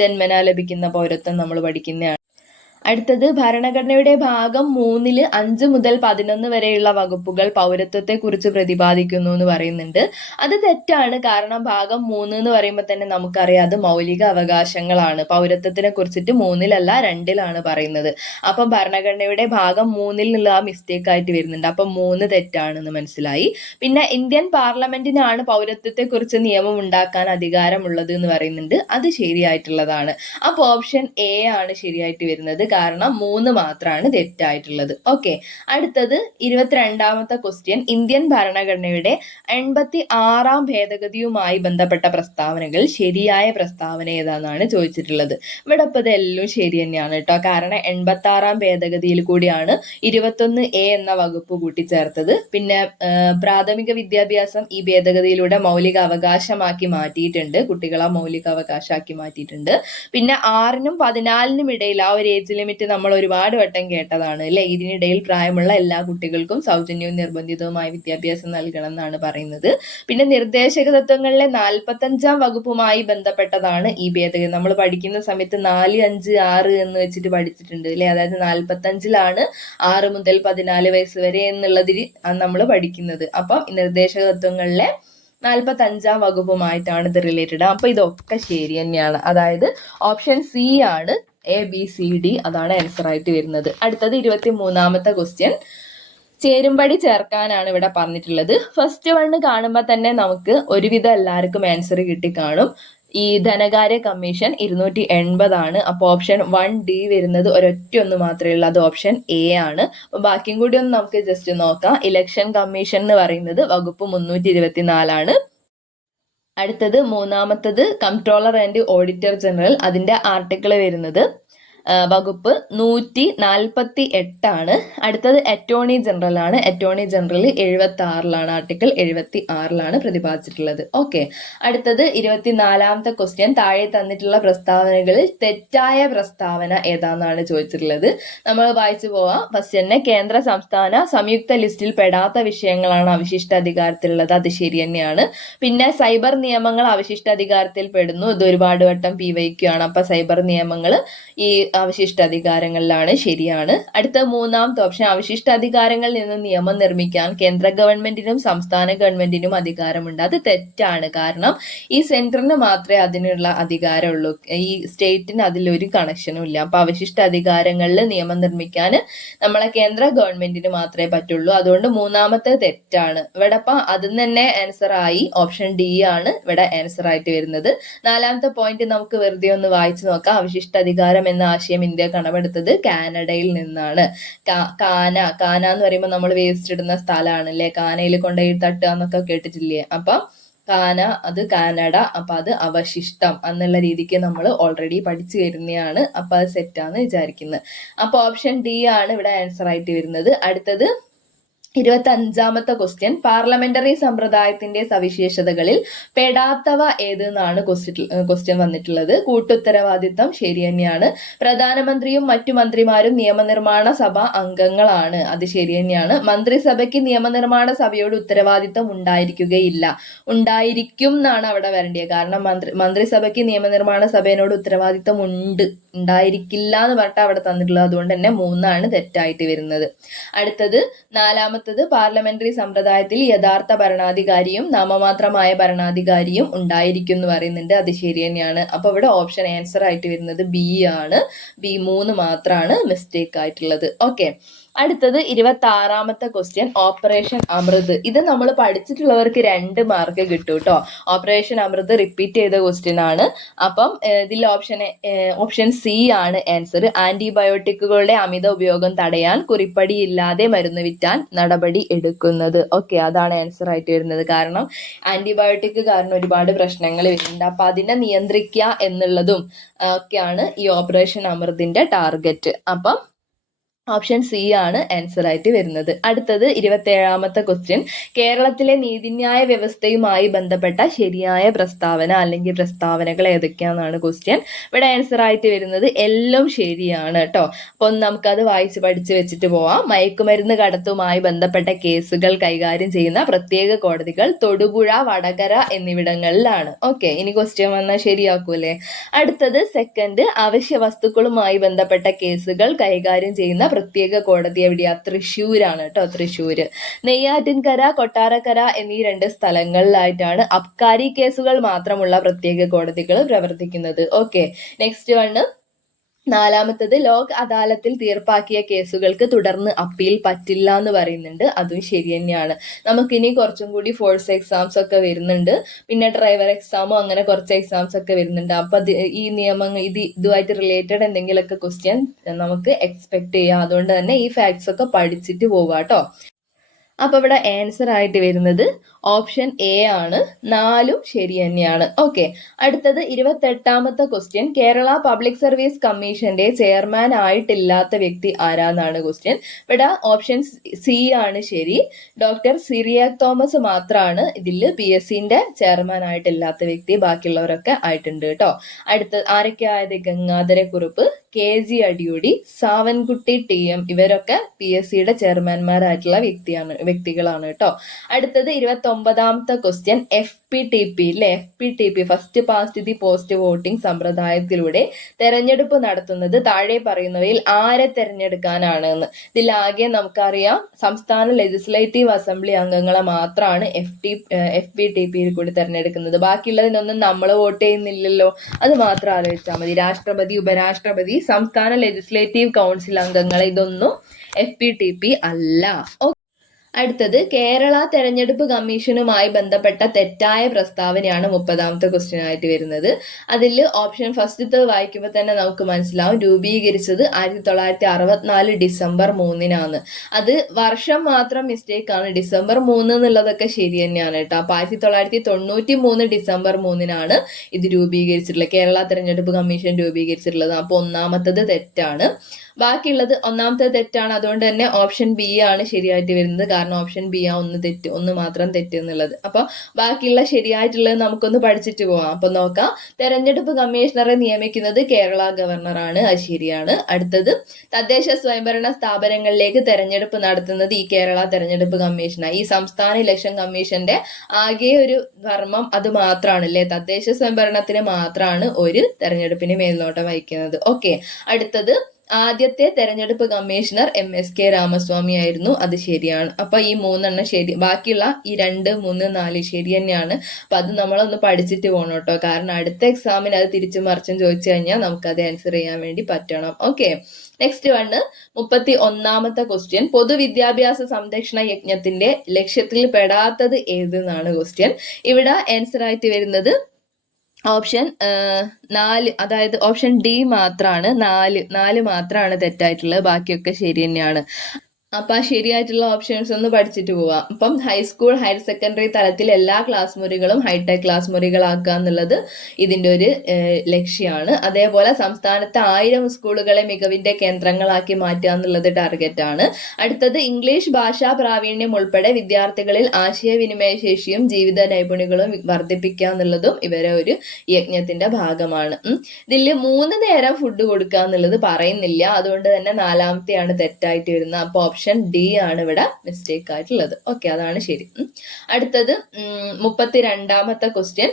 ജന്മനാ ലഭിക്കുന്ന പൗരത്വം നമ്മൾ പഠിക്കുന്നതാണ്. അടുത്തത് ഭരണഘടനയുടെ ഭാഗം 3 5 മുതൽ 11 വരെയുള്ള വകുപ്പുകൾ പൗരത്വത്തെ കുറിച്ച് പ്രതിപാദിക്കുന്നു എന്ന് പറയുന്നുണ്ട്. അത് തെറ്റാണ്. കാരണം ഭാഗം 3 എന്ന് പറയുമ്പോൾ തന്നെ നമുക്കറിയാം അത് മൗലിക അവകാശങ്ങളാണ്. പൗരത്വത്തിനെ കുറിച്ചിട്ട് 3-ലല്ല 2-ലാണ് പറയുന്നത്. അപ്പം ഭരണഘടനയുടെ ഭാഗം 3-ൽ ആ മിസ്റ്റേക്ക് ആയിട്ട് വരുന്നുണ്ട്. അപ്പം 3 തെറ്റാണെന്ന് മനസ്സിലായി. പിന്നെ ഇന്ത്യൻ പാർലമെന്റിനാണ് പൗരത്വത്തെ കുറിച്ച് നിയമം ഉണ്ടാക്കാൻ അധികാരമുള്ളത് എന്ന് പറയുന്നുണ്ട്. അത് ശരിയായിട്ടുള്ളതാണ്. അപ്പോൾ ഓപ്ഷൻ എ ആണ് ശരിയായിട്ട് വരുന്നത്. കാരണം 3 മാത്രമാണ് തെറ്റായിട്ടുള്ളത്. ഓക്കെ, അടുത്തത് 22-ാമത്തെ ക്വസ്റ്റ്യൻ, ഇന്ത്യൻ ഭരണഘടനയുടെ 86-ാം ഭേദഗതിയുമായി ബന്ധപ്പെട്ട പ്രസ്താവനകൾ ശരിയായ പ്രസ്താവന ഏതാണെന്നാണ് ചോദിച്ചിട്ടുള്ളത്. ഇവിടെ ഇപ്പൊ ഇതെല്ലാം ശരി തന്നെയാണ് കേട്ടോ. കാരണം 86-ാം ഭേദഗതിയിൽ കൂടിയാണ് 21A എന്ന വകുപ്പ് കൂട്ടിച്ചേർത്തത്. പിന്നെ പ്രാഥമിക വിദ്യാഭ്യാസം ഈ ഭേദഗതിയിലൂടെ മൗലിക അവകാശമാക്കി മാറ്റിയിട്ടുണ്ട്, കുട്ടികളെ മൗലിക അവകാശമാക്കി മാറ്റിയിട്ടുണ്ട്. പിന്നെ 6-നും 14-നും ഇടയിൽ ആ ഒരു ഏജ് ലിമിറ്റ് നമ്മൾ ഒരുപാട് വട്ടം കേട്ടതാണ് അല്ലെ. ഇതിനിടയിൽ പ്രായമുള്ള എല്ലാ കുട്ടികൾക്കും സൗജന്യവും നിർബന്ധിതവുമായ വിദ്യാഭ്യാസം നൽകണം എന്നാണ് പറയുന്നത്. പിന്നെ നിർദ്ദേശക തത്വങ്ങളിലെ 45-ാം വകുപ്പുമായി ബന്ധപ്പെട്ടതാണ് ഈ ഭേദഗതി. നമ്മൾ പഠിക്കുന്ന സമയത്ത് 4, 5, 6 എന്ന് വെച്ചിട്ട് പഠിച്ചിട്ടുണ്ട് അല്ലെ. അതായത് 45-ലാണ് 6 മുതൽ 14 വയസ്സ് വരെ എന്നുള്ളതിൽ നമ്മൾ പഠിക്കുന്നത്. അപ്പം നിർദ്ദേശക തത്വങ്ങളിലെ 45-ാം വകുപ്പുമായിട്ടാണ് ഇത് റിലേറ്റഡ്. അപ്പൊ ഇതൊക്കെ ശരി തന്നെയാണ്. അതായത് ഓപ്ഷൻ സി ആണ് ABCD, അതാണ് ആൻസർ ആയിട്ട് വരുന്നത്. അടുത്തത് 23-ാമത്തെ ക്വസ്റ്റ്യൻ, ചേരുംപടി ചേർക്കാനാണ് ഇവിടെ പറഞ്ഞിട്ടുള്ളത്. ഫസ്റ്റ് 1 കാണുമ്പോൾ തന്നെ നമുക്ക് ഒരുവിധം എല്ലാവർക്കും ആൻസർ കിട്ടിക്കാണും. ഈ ധനകാര്യ കമ്മീഷൻ 280 ആണ്. അപ്പോൾ ഓപ്ഷൻ 1D വരുന്നത് ഒരൊറ്റ ഒന്ന് മാത്രമേ ഉള്ളൂ, അത് ഓപ്ഷൻ എ ആണ്. അപ്പൊ ബാക്കിയും കൂടി ഒന്ന് നമുക്ക് ജസ്റ്റ് നോക്കാം. ഇലക്ഷൻ കമ്മീഷൻ എന്ന് പറയുന്നത് വകുപ്പ് 324 ആണ്. അടുത്തത് 3-ാമത്തത് കംട്രോളർ ആൻഡ് ഓഡിറ്റർ ജനറൽ, അതിന്റെ ആർട്ടിക്കിൾ വരുന്നത് വകുപ്പ് 148 ആണ്. അടുത്തത് അറ്റോർണി ജനറൽ ആണ്. അറ്റോർണി ജനറൽ 76-ലാണ്, ആർട്ടിക്കിൾ 76-ലാണ് പ്രതിപാദിച്ചിട്ടുള്ളത്. ഓക്കെ, അടുത്തത് 24-ാമത്തെ ക്വസ്റ്റ്യൻ, താഴെ തന്നിട്ടുള്ള പ്രസ്താവനകളിൽ തെറ്റായ പ്രസ്താവന ഏതാണെന്നാണ് ചോദിച്ചിട്ടുള്ളത്. നമ്മൾ വായിച്ചു പോവാം. ഫസ്റ്റ് തന്നെ, കേന്ദ്ര സംസ്ഥാന സംയുക്ത ലിസ്റ്റിൽ പെടാത്ത വിഷയങ്ങളാണ് അവശിഷ്ട അധികാരത്തിലുള്ളത്. അത് ശരി തന്നെയാണ്. പിന്നെ സൈബർ നിയമങ്ങൾ അവശിഷ്ട അധികാരത്തിൽ പെടുന്നു. ഇത് ഒരുപാട് വട്ടം PYQ ആണ്. അപ്പൊ സൈബർ നിയമങ്ങൾ ഈ അവശിഷ്ട അധികാരങ്ങളിലാണ്, ശരിയാണ്. അടുത്ത 3-ാമത്തെ ഓപ്ഷൻ, അവശിഷ്ട അധികാരങ്ങളിൽ നിന്ന് നിയമം നിർമ്മിക്കാൻ കേന്ദ്ര ഗവൺമെന്റിനും സംസ്ഥാന ഗവൺമെന്റിനും അധികാരമുണ്ട്. അത് തെറ്റാണ്. കാരണം ഈ സെൻട്രലിന് മാത്രമേ അതിനുള്ള അധികാരമുള്ളൂ, ഈ സ്റ്റേറ്റിന് അതിലൊരു കണക്ഷനും ഇല്ല. അപ്പൊ അവശിഷ്ട അധികാരങ്ങളിൽ നിയമം നിർമ്മിക്കാൻ നമ്മളെ കേന്ദ്ര ഗവൺമെന്റിന് മാത്രമേ പറ്റുള്ളൂ. അതുകൊണ്ട് 3-ാമത്തെ തെറ്റാണ്. ഇവിടെ ഇപ്പൊ അതിൽ തന്നെ ആൻസർ ആയി, ഓപ്ഷൻ ഡി ആണ് ഇവിടെ ആൻസർ ആയിട്ട് വരുന്നത്. 4-ാമത്തെ പോയിന്റ് നമുക്ക് വെറുതെ ഒന്ന് വായിച്ചു നോക്കാം. അവശിഷ്ട അധികാരം എന്ന ആശയം ഇന്ത്യ കടമെടുത്തത് കാനഡയിൽ നിന്നാണ്. കാന എന്ന് പറയുമ്പോൾ നമ്മൾ വേസ്റ്റ് ഇടുന്ന സ്ഥലമാണ് അല്ലെ. കാനയിൽ കൊണ്ടുപോയി തട്ടുക എന്നൊക്കെ കേട്ടിട്ടില്ലേ. അപ്പൊ കാന അത് കാനഡ, അപ്പൊ അത് അവശിഷ്ടം എന്നുള്ള രീതിക്ക് നമ്മൾ ഓൾറെഡി പഠിച്ചു വരുന്നതാണ്. അപ്പൊ അത് സെറ്റാന്ന് വിചാരിക്കുന്നത്. അപ്പൊ ഓപ്ഷൻ ഡി ആണ് ഇവിടെ ആൻസർ ആയിട്ട് വരുന്നത്. അടുത്തത് 25ാമത്തെ ക്വസ്റ്റ്യൻ, പാർലമെന്ററി സമ്പ്രദായത്തിന്റെ സവിശേഷതകളിൽ പെടാത്തവ ഏതെന്നാണ് ക്വസ്റ്റ്യൻ വന്നിട്ടുള്ളത്. കൂട്ടുത്തരവാദിത്തം ശരി തന്നെയാണ്. പ്രധാനമന്ത്രിയും മറ്റു മന്ത്രിമാരും നിയമനിർമ്മാണ സഭ അംഗങ്ങളാണ്, അത് ശരി തന്നെയാണ്. മന്ത്രിസഭയ്ക്ക് നിയമനിർമ്മാണ സഭയോട് ഉത്തരവാദിത്തം ഉണ്ടായിരിക്കുകയില്ല, ഉണ്ടായിരിക്കും എന്നാണ് അവിടെ വരേണ്ടത്. കാരണം മന്ത്രിസഭയ്ക്ക് നിയമനിർമ്മാണ സഭയോട് ഉത്തരവാദിത്തം ഉണ്ടായിരിക്കില്ല എന്ന് പറഞ്ഞിട്ട് അവിടെ തന്നിട്ടുള്ളത്. അതുകൊണ്ട് തന്നെ 3 തെറ്റായിട്ട് വരുന്നത്. അടുത്തത് 4ാമത്തെ, പാർലമെന്ററി സമ്പ്രദായത്തിൽ യഥാർത്ഥ ഭരണാധികാരിയും നാമമാത്രമായ ഭരണാധികാരിയും ഉണ്ടായിരിക്കും എന്ന് പറയുന്നുണ്ട്, അത് ശരി തന്നെയാണ്. അപ്പൊ ഇവിടെ ഓപ്ഷൻ ആൻസർ ആയിട്ട് വരുന്നത് ബി ആണ്. ബി 3 മാത്രമാണ് മിസ്റ്റേക്ക് ആയിട്ടുള്ളത്. ഓക്കെ, അടുത്തത് 26ാമത്തെ ക്വസ്റ്റ്യൻ, ഓപ്പറേഷൻ അമൃത്. ഇത് നമ്മൾ പഠിച്ചിട്ടുള്ളവർക്ക് 2 മാർക്ക് കിട്ടും കേട്ടോ. ഓപ്പറേഷൻ അമൃത് റിപ്പീറ്റ് ചെയ്ത ക്വസ്റ്റ്യൻ ആണ്. അപ്പം ഇതിൽ ഓപ്ഷൻ സി ആണ് ആൻസർ. ആന്റിബയോട്ടിക്കുകളുടെ അമിത ഉപയോഗം തടയാൻ കുറിപ്പടിയില്ലാതെ മരുന്ന് വിറ്റാൻ നടപടി എടുക്കുന്നത്. ഓക്കെ, അതാണ് ആൻസർ ആയിട്ട് വരുന്നത്. കാരണം ആന്റിബയോട്ടിക് കാരണം ഒരുപാട് പ്രശ്നങ്ങൾ വരുന്നുണ്ട്. അപ്പൊ അതിനെ നിയന്ത്രിക്കുക എന്നുള്ളതും ഒക്കെയാണ് ഈ ഓപ്പറേഷൻ അമൃതിന്റെ ടാർഗറ്റ്. അപ്പം ഓപ്ഷൻ സി ആണ് ആൻസർ ആയിട്ട് വരുന്നത്. അടുത്തത് 27ാമത്തെ ക്വസ്റ്റ്യൻ, കേരളത്തിലെ നീതിന്യായ വ്യവസ്ഥയുമായി ബന്ധപ്പെട്ട ശരിയായ പ്രസ്താവന അല്ലെങ്കിൽ പ്രസ്താവനകൾ ഏതൊക്കെയാണെന്നാണ് ക്വസ്റ്റ്യൻ. ഇവിടെ ആൻസർ ആയിട്ട് വരുന്നത് എല്ലാം ശരിയാണ് കേട്ടോ. അപ്പൊ നമുക്കത് വായിച്ച് പഠിച്ച് വെച്ചിട്ട് പോവാം. മയക്കുമരുന്ന് കടത്തുമായി ബന്ധപ്പെട്ട കേസുകൾ കൈകാര്യം ചെയ്യുന്ന പ്രത്യേക കോടതികൾ തൊടുപുഴ, വടകര എന്നിവിടങ്ങളിലാണ്. ഓക്കെ, ഇനി ക്വസ്റ്റ്യൻ വന്നാൽ ശരിയാക്കൂലേ. അടുത്തത് സെക്കൻഡ്, അവശ്യ വസ്തുക്കളുമായി ബന്ധപ്പെട്ട കേസുകൾ കൈകാര്യം ചെയ്യുന്ന പ്രത്യേക കോടതി എവിടെയാ? തൃശ്ശൂരാണ് കേട്ടോ, തൃശ്ശൂര്. നെയ്യാറ്റിൻകര, കൊട്ടാരക്കര എന്നീ 2 സ്ഥലങ്ങളിലായിട്ടാണ് അബ്കാരി കേസുകൾ മാത്രമുള്ള പ്രത്യേക കോടതികൾ പ്രവർത്തിക്കുന്നത്. ഓക്കെ, നെക്സ്റ്റ് വണ്, 4ാമത്തത്, ലോക് അദാലത്തിൽ തീർപ്പാക്കിയ കേസുകൾക്ക് തുടർന്ന് അപ്പീൽ പറ്റില്ല എന്ന് പറയുന്നുണ്ട്, അതും ശരി തന്നെയാണ്. നമുക്കിനി കുറച്ചും കൂടി ഫോഴ്സ് എക്സാംസ് ഒക്കെ വരുന്നുണ്ട്, പിന്നെ ഡ്രൈവർ എക്സാമും അങ്ങനെ കുറച്ച് എക്സാംസ് ഒക്കെ വരുന്നുണ്ട്. അപ്പൊ ഈ നിയമങ്ങൾ ഇതുമായിട്ട് റിലേറ്റഡ് എന്തെങ്കിലുമൊക്കെ ക്വസ്റ്റ്യൻ നമുക്ക് എക്സ്പെക്ട് ചെയ്യാം. അതുകൊണ്ട് തന്നെ ഈ ഫാക്ട്സ് ഒക്കെ പഠിച്ചിട്ട് പോവുക കേട്ടോ. അപ്പൊ ഇവിടെ ആൻസർ ആയിട്ട് വരുന്നത് ഓപ്ഷൻ എ ആണ്. 4 ശരി തന്നെയാണ്. ഓക്കെ, അടുത്തത് 28ാമത്തെ ക്വസ്റ്റ്യൻ, കേരള പബ്ലിക് സർവീസ് കമ്മീഷന്റെ ചെയർമാൻ ആയിട്ടില്ലാത്ത വ്യക്തി ആരാന്നാണ് ക്വസ്റ്റ്യൻ. ഇവിടെ ഓപ്ഷൻ സി ആണ് ശരി. ഡോക്ടർ സിറിയാക് തോമസ് മാത്രമാണ് ഇതിൽ PSCന്റെ ചെയർമാൻ ആയിട്ടില്ലാത്ത വ്യക്തി, ബാക്കിയുള്ളവരൊക്കെ ആയിട്ടുണ്ട് കേട്ടോ. അടുത്ത ആരൊക്കെ ആയത്? ഗംഗാധരക്കുറുപ്പ്, KG അടിയോടി, സാവൻകുട്ടി TM ഇവരൊക്കെ PSCയുടെ ചെയർമാൻമാരായിട്ടുള്ള വ്യക്തികളാണ് കേട്ടോ. അടുത്തത് 29ാമത്തെ ക്വസ്റ്റ്യൻ, FPTP അല്ലെ, FPTP first past the post voting സമ്പ്രദായത്തിലൂടെ തെരഞ്ഞെടുപ്പ് നടത്തുന്നത് താഴെ പറയുന്നവയിൽ ആരെ തെരഞ്ഞെടുക്കാനാണ് എന്ന്. ഇതിലാകെ നമുക്കറിയാം സംസ്ഥാന ലെജിസ്ലേറ്റീവ് അസംബ്ലി അംഗങ്ങളെ മാത്രമാണ് FPTPയിൽ കൂടി തെരഞ്ഞെടുക്കുന്നത്. ബാക്കിയുള്ളതിനൊന്നും നമ്മൾ വോട്ട് ചെയ്യുന്നില്ലല്ലോ, അത് മാത്രം ആലോചിച്ചാൽ മതി. രാഷ്ട്രപതി, ഉപരാഷ്ട്രപതി, സംസ്ഥാന ലെജിസ്ലേറ്റീവ് കൗൺസിൽ അംഗങ്ങളെ ഇതൊന്നും FPTP അല്ല. അടുത്തത്, കേരള തെരഞ്ഞെടുപ്പ് കമ്മീഷനുമായി ബന്ധപ്പെട്ട തെറ്റായ പ്രസ്താവനയാണ് 30ാമത്തെ ക്വസ്റ്റ്യൻ ആയിട്ട് വരുന്നത്. അതിൽ ഓപ്ഷൻ ഫസ്റ്റത്തെ വായിക്കുമ്പോൾ തന്നെ നമുക്ക് മനസ്സിലാവും, രൂപീകരിച്ചത് 1964 ഡിസംബർ 3-നാണ്. അത് വർഷം മാത്രം മിസ്റ്റേക്ക് ആണ്. ഡിസംബർ 3 എന്നുള്ളതൊക്കെ ശരി തന്നെയാണ് കേട്ടോ. അപ്പൊ 1993 ഡിസംബർ 3-നാണ് ഇത് രൂപീകരിച്ചിട്ടുള്ളത്, കേരള തെരഞ്ഞെടുപ്പ് കമ്മീഷൻ രൂപീകരിച്ചിട്ടുള്ളത്. അപ്പൊ 1ാമത്തത് തെറ്റാണ്. ബാക്കിയുള്ളത് 1ാമത്തെ തെറ്റാണ്. അതുകൊണ്ട് തന്നെ ഓപ്ഷൻ ബി ആണ് ശരിയായിട്ട് വരുന്നത്. കാരണം ഓപ്ഷൻ ബി ആ ഒന്ന് മാത്രം തെറ്റ് എന്നുള്ളത്. അപ്പൊ ബാക്കിയുള്ള ശരിയായിട്ടുള്ളത് നമുക്കൊന്ന് പഠിച്ചിട്ട് പോവാം. അപ്പൊ നോക്കാം. തെരഞ്ഞെടുപ്പ് കമ്മീഷണറെ നിയമിക്കുന്നത് കേരള ഗവർണറാണ്, അത് ശരിയാണ്. അടുത്തത്, തദ്ദേശ സ്വയംഭരണ സ്ഥാപനങ്ങളിലേക്ക് തെരഞ്ഞെടുപ്പ് നടത്തുന്നത് ഈ കേരള തെരഞ്ഞെടുപ്പ് കമ്മീഷനാണ്. ഈ സംസ്ഥാന ഇലക്ഷൻ കമ്മീഷന്റെ ആകെ ഒരു ധർമ്മം അത് മാത്രമാണ് അല്ലെ, തദ്ദേശ സ്വയംഭരണത്തിന് മാത്രമാണ് ഒരു തെരഞ്ഞെടുപ്പിന് മേൽനോട്ടം വഹിക്കുന്നത്. ഓക്കെ, അടുത്തത്, ആദ്യത്തെ തെരഞ്ഞെടുപ്പ് കമ്മീഷണർ MSK രാമസ്വാമി ആയിരുന്നു, അത് ശരിയാണ്. അപ്പൊ ഈ 3 ശരി. ബാക്കിയുള്ള ഈ 2, 3, 4 ശരി തന്നെയാണ്. അപ്പൊ അത് നമ്മളൊന്ന് പഠിച്ചിട്ട് പോകണം കേട്ടോ. കാരണം അടുത്ത എക്സാമിന് അത് തിരിച്ചും മറിച്ചും ചോദിച്ചു കഴിഞ്ഞാൽ നമുക്കത് ആൻസർ ചെയ്യാൻ വേണ്ടി പറ്റണം. ഓക്കെ, നെക്സ്റ്റ് വണ്, 31ാമത്തെ ക്വസ്റ്റ്യൻ, പൊതുവിദ്യാഭ്യാസ സംരക്ഷണ യജ്ഞത്തിന്റെ ലക്ഷ്യത്തിൽ പെടാത്തത് ഏതെന്നാണ് ക്വസ്റ്റ്യൻ. ഇവിടെ ആൻസർ ആയിട്ട് വരുന്നത് ഓപ്ഷൻ 4, അതായത് ഓപ്ഷൻ ഡി മാത്രമാണ്. 4 മാത്രമാണ് തെറ്റായിട്ടുള്ളത്, ബാക്കിയൊക്കെ ശരി തന്നെയാണ്. അപ്പം ശരിയായിട്ടുള്ള ഓപ്ഷൻസ് ഒന്ന് പഠിച്ചിട്ട് പോവാം. അപ്പം ഹൈസ്കൂൾ ഹയർ സെക്കൻഡറി തലത്തിൽ എല്ലാ ക്ലാസ് മുറികളും ഹൈടെക് ക്ലാസ് മുറികളാക്കുക എന്നുള്ളത് ഇതിന്റെ ഒരു ലക്ഷ്യമാണ്. അതേപോലെ സംസ്ഥാനത്തെ 1000 സ്കൂളുകളെ മികവിന്റെ കേന്ദ്രങ്ങളാക്കി മാറ്റുക എന്നുള്ളത് ടാർഗറ്റ് ആണ്. അടുത്തത് ഇംഗ്ലീഷ് ഭാഷാ പ്രാവീണ്യം ഉൾപ്പെടെ വിദ്യാർത്ഥികളിൽ ആശയവിനിമയ ശേഷിയും ജീവിത നൈപുണ്യങ്ങളും വർദ്ധിപ്പിക്കുക എന്നുള്ളതും ഇവരെ ഒരു യജ്ഞത്തിന്റെ ഭാഗമാണ്. ഇതിൽ 3 നേരം ഫുഡ് കൊടുക്കുക എന്നുള്ളത് പറയുന്നില്ല, അതുകൊണ്ട് തന്നെ 4ാമത്തെയാണ് തെറ്റായിട്ട് വരുന്നത്. അപ്പൊ ഓപ്ഷൻ ഡി ആണ് ഇവിടെ മിസ്റ്റേക്ക് ആയിട്ടുള്ളത്. ഓക്കെ, അതാണ് ശരി. അടുത്തത് 32ാമത്തെ ക്വസ്റ്റ്യൻ,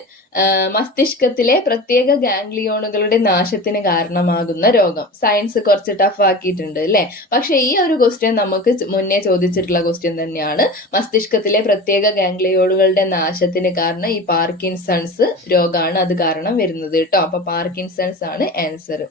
മസ്തിഷ്കത്തിലെ പ്രത്യേക ഗാംഗ്ലിയോണുകളുടെ നാശത്തിന് കാരണമാകുന്ന രോഗം. സയൻസ് കുറച്ച് ടഫ് ആക്കിയിട്ടുണ്ട് അല്ലെ, പക്ഷെ ഈ ഒരു ക്വസ്റ്റ്യൻ നമുക്ക് മുന്നേ ചോദിച്ചിട്ടുള്ള ക്വസ്റ്റ്യൻ തന്നെയാണ്. മസ്തിഷ്കത്തിലെ പ്രത്യേക ഗാംഗ്ലിയോണുകളുടെ നാശത്തിന് കാരണം ഈ പാർക്കിൻസൺസ് രോഗമാണ് അത് കാരണം വരുന്നത് കേട്ടോ. അപ്പൊ പാർക്കിൻസൺസ് ആണ് ആൻസർ.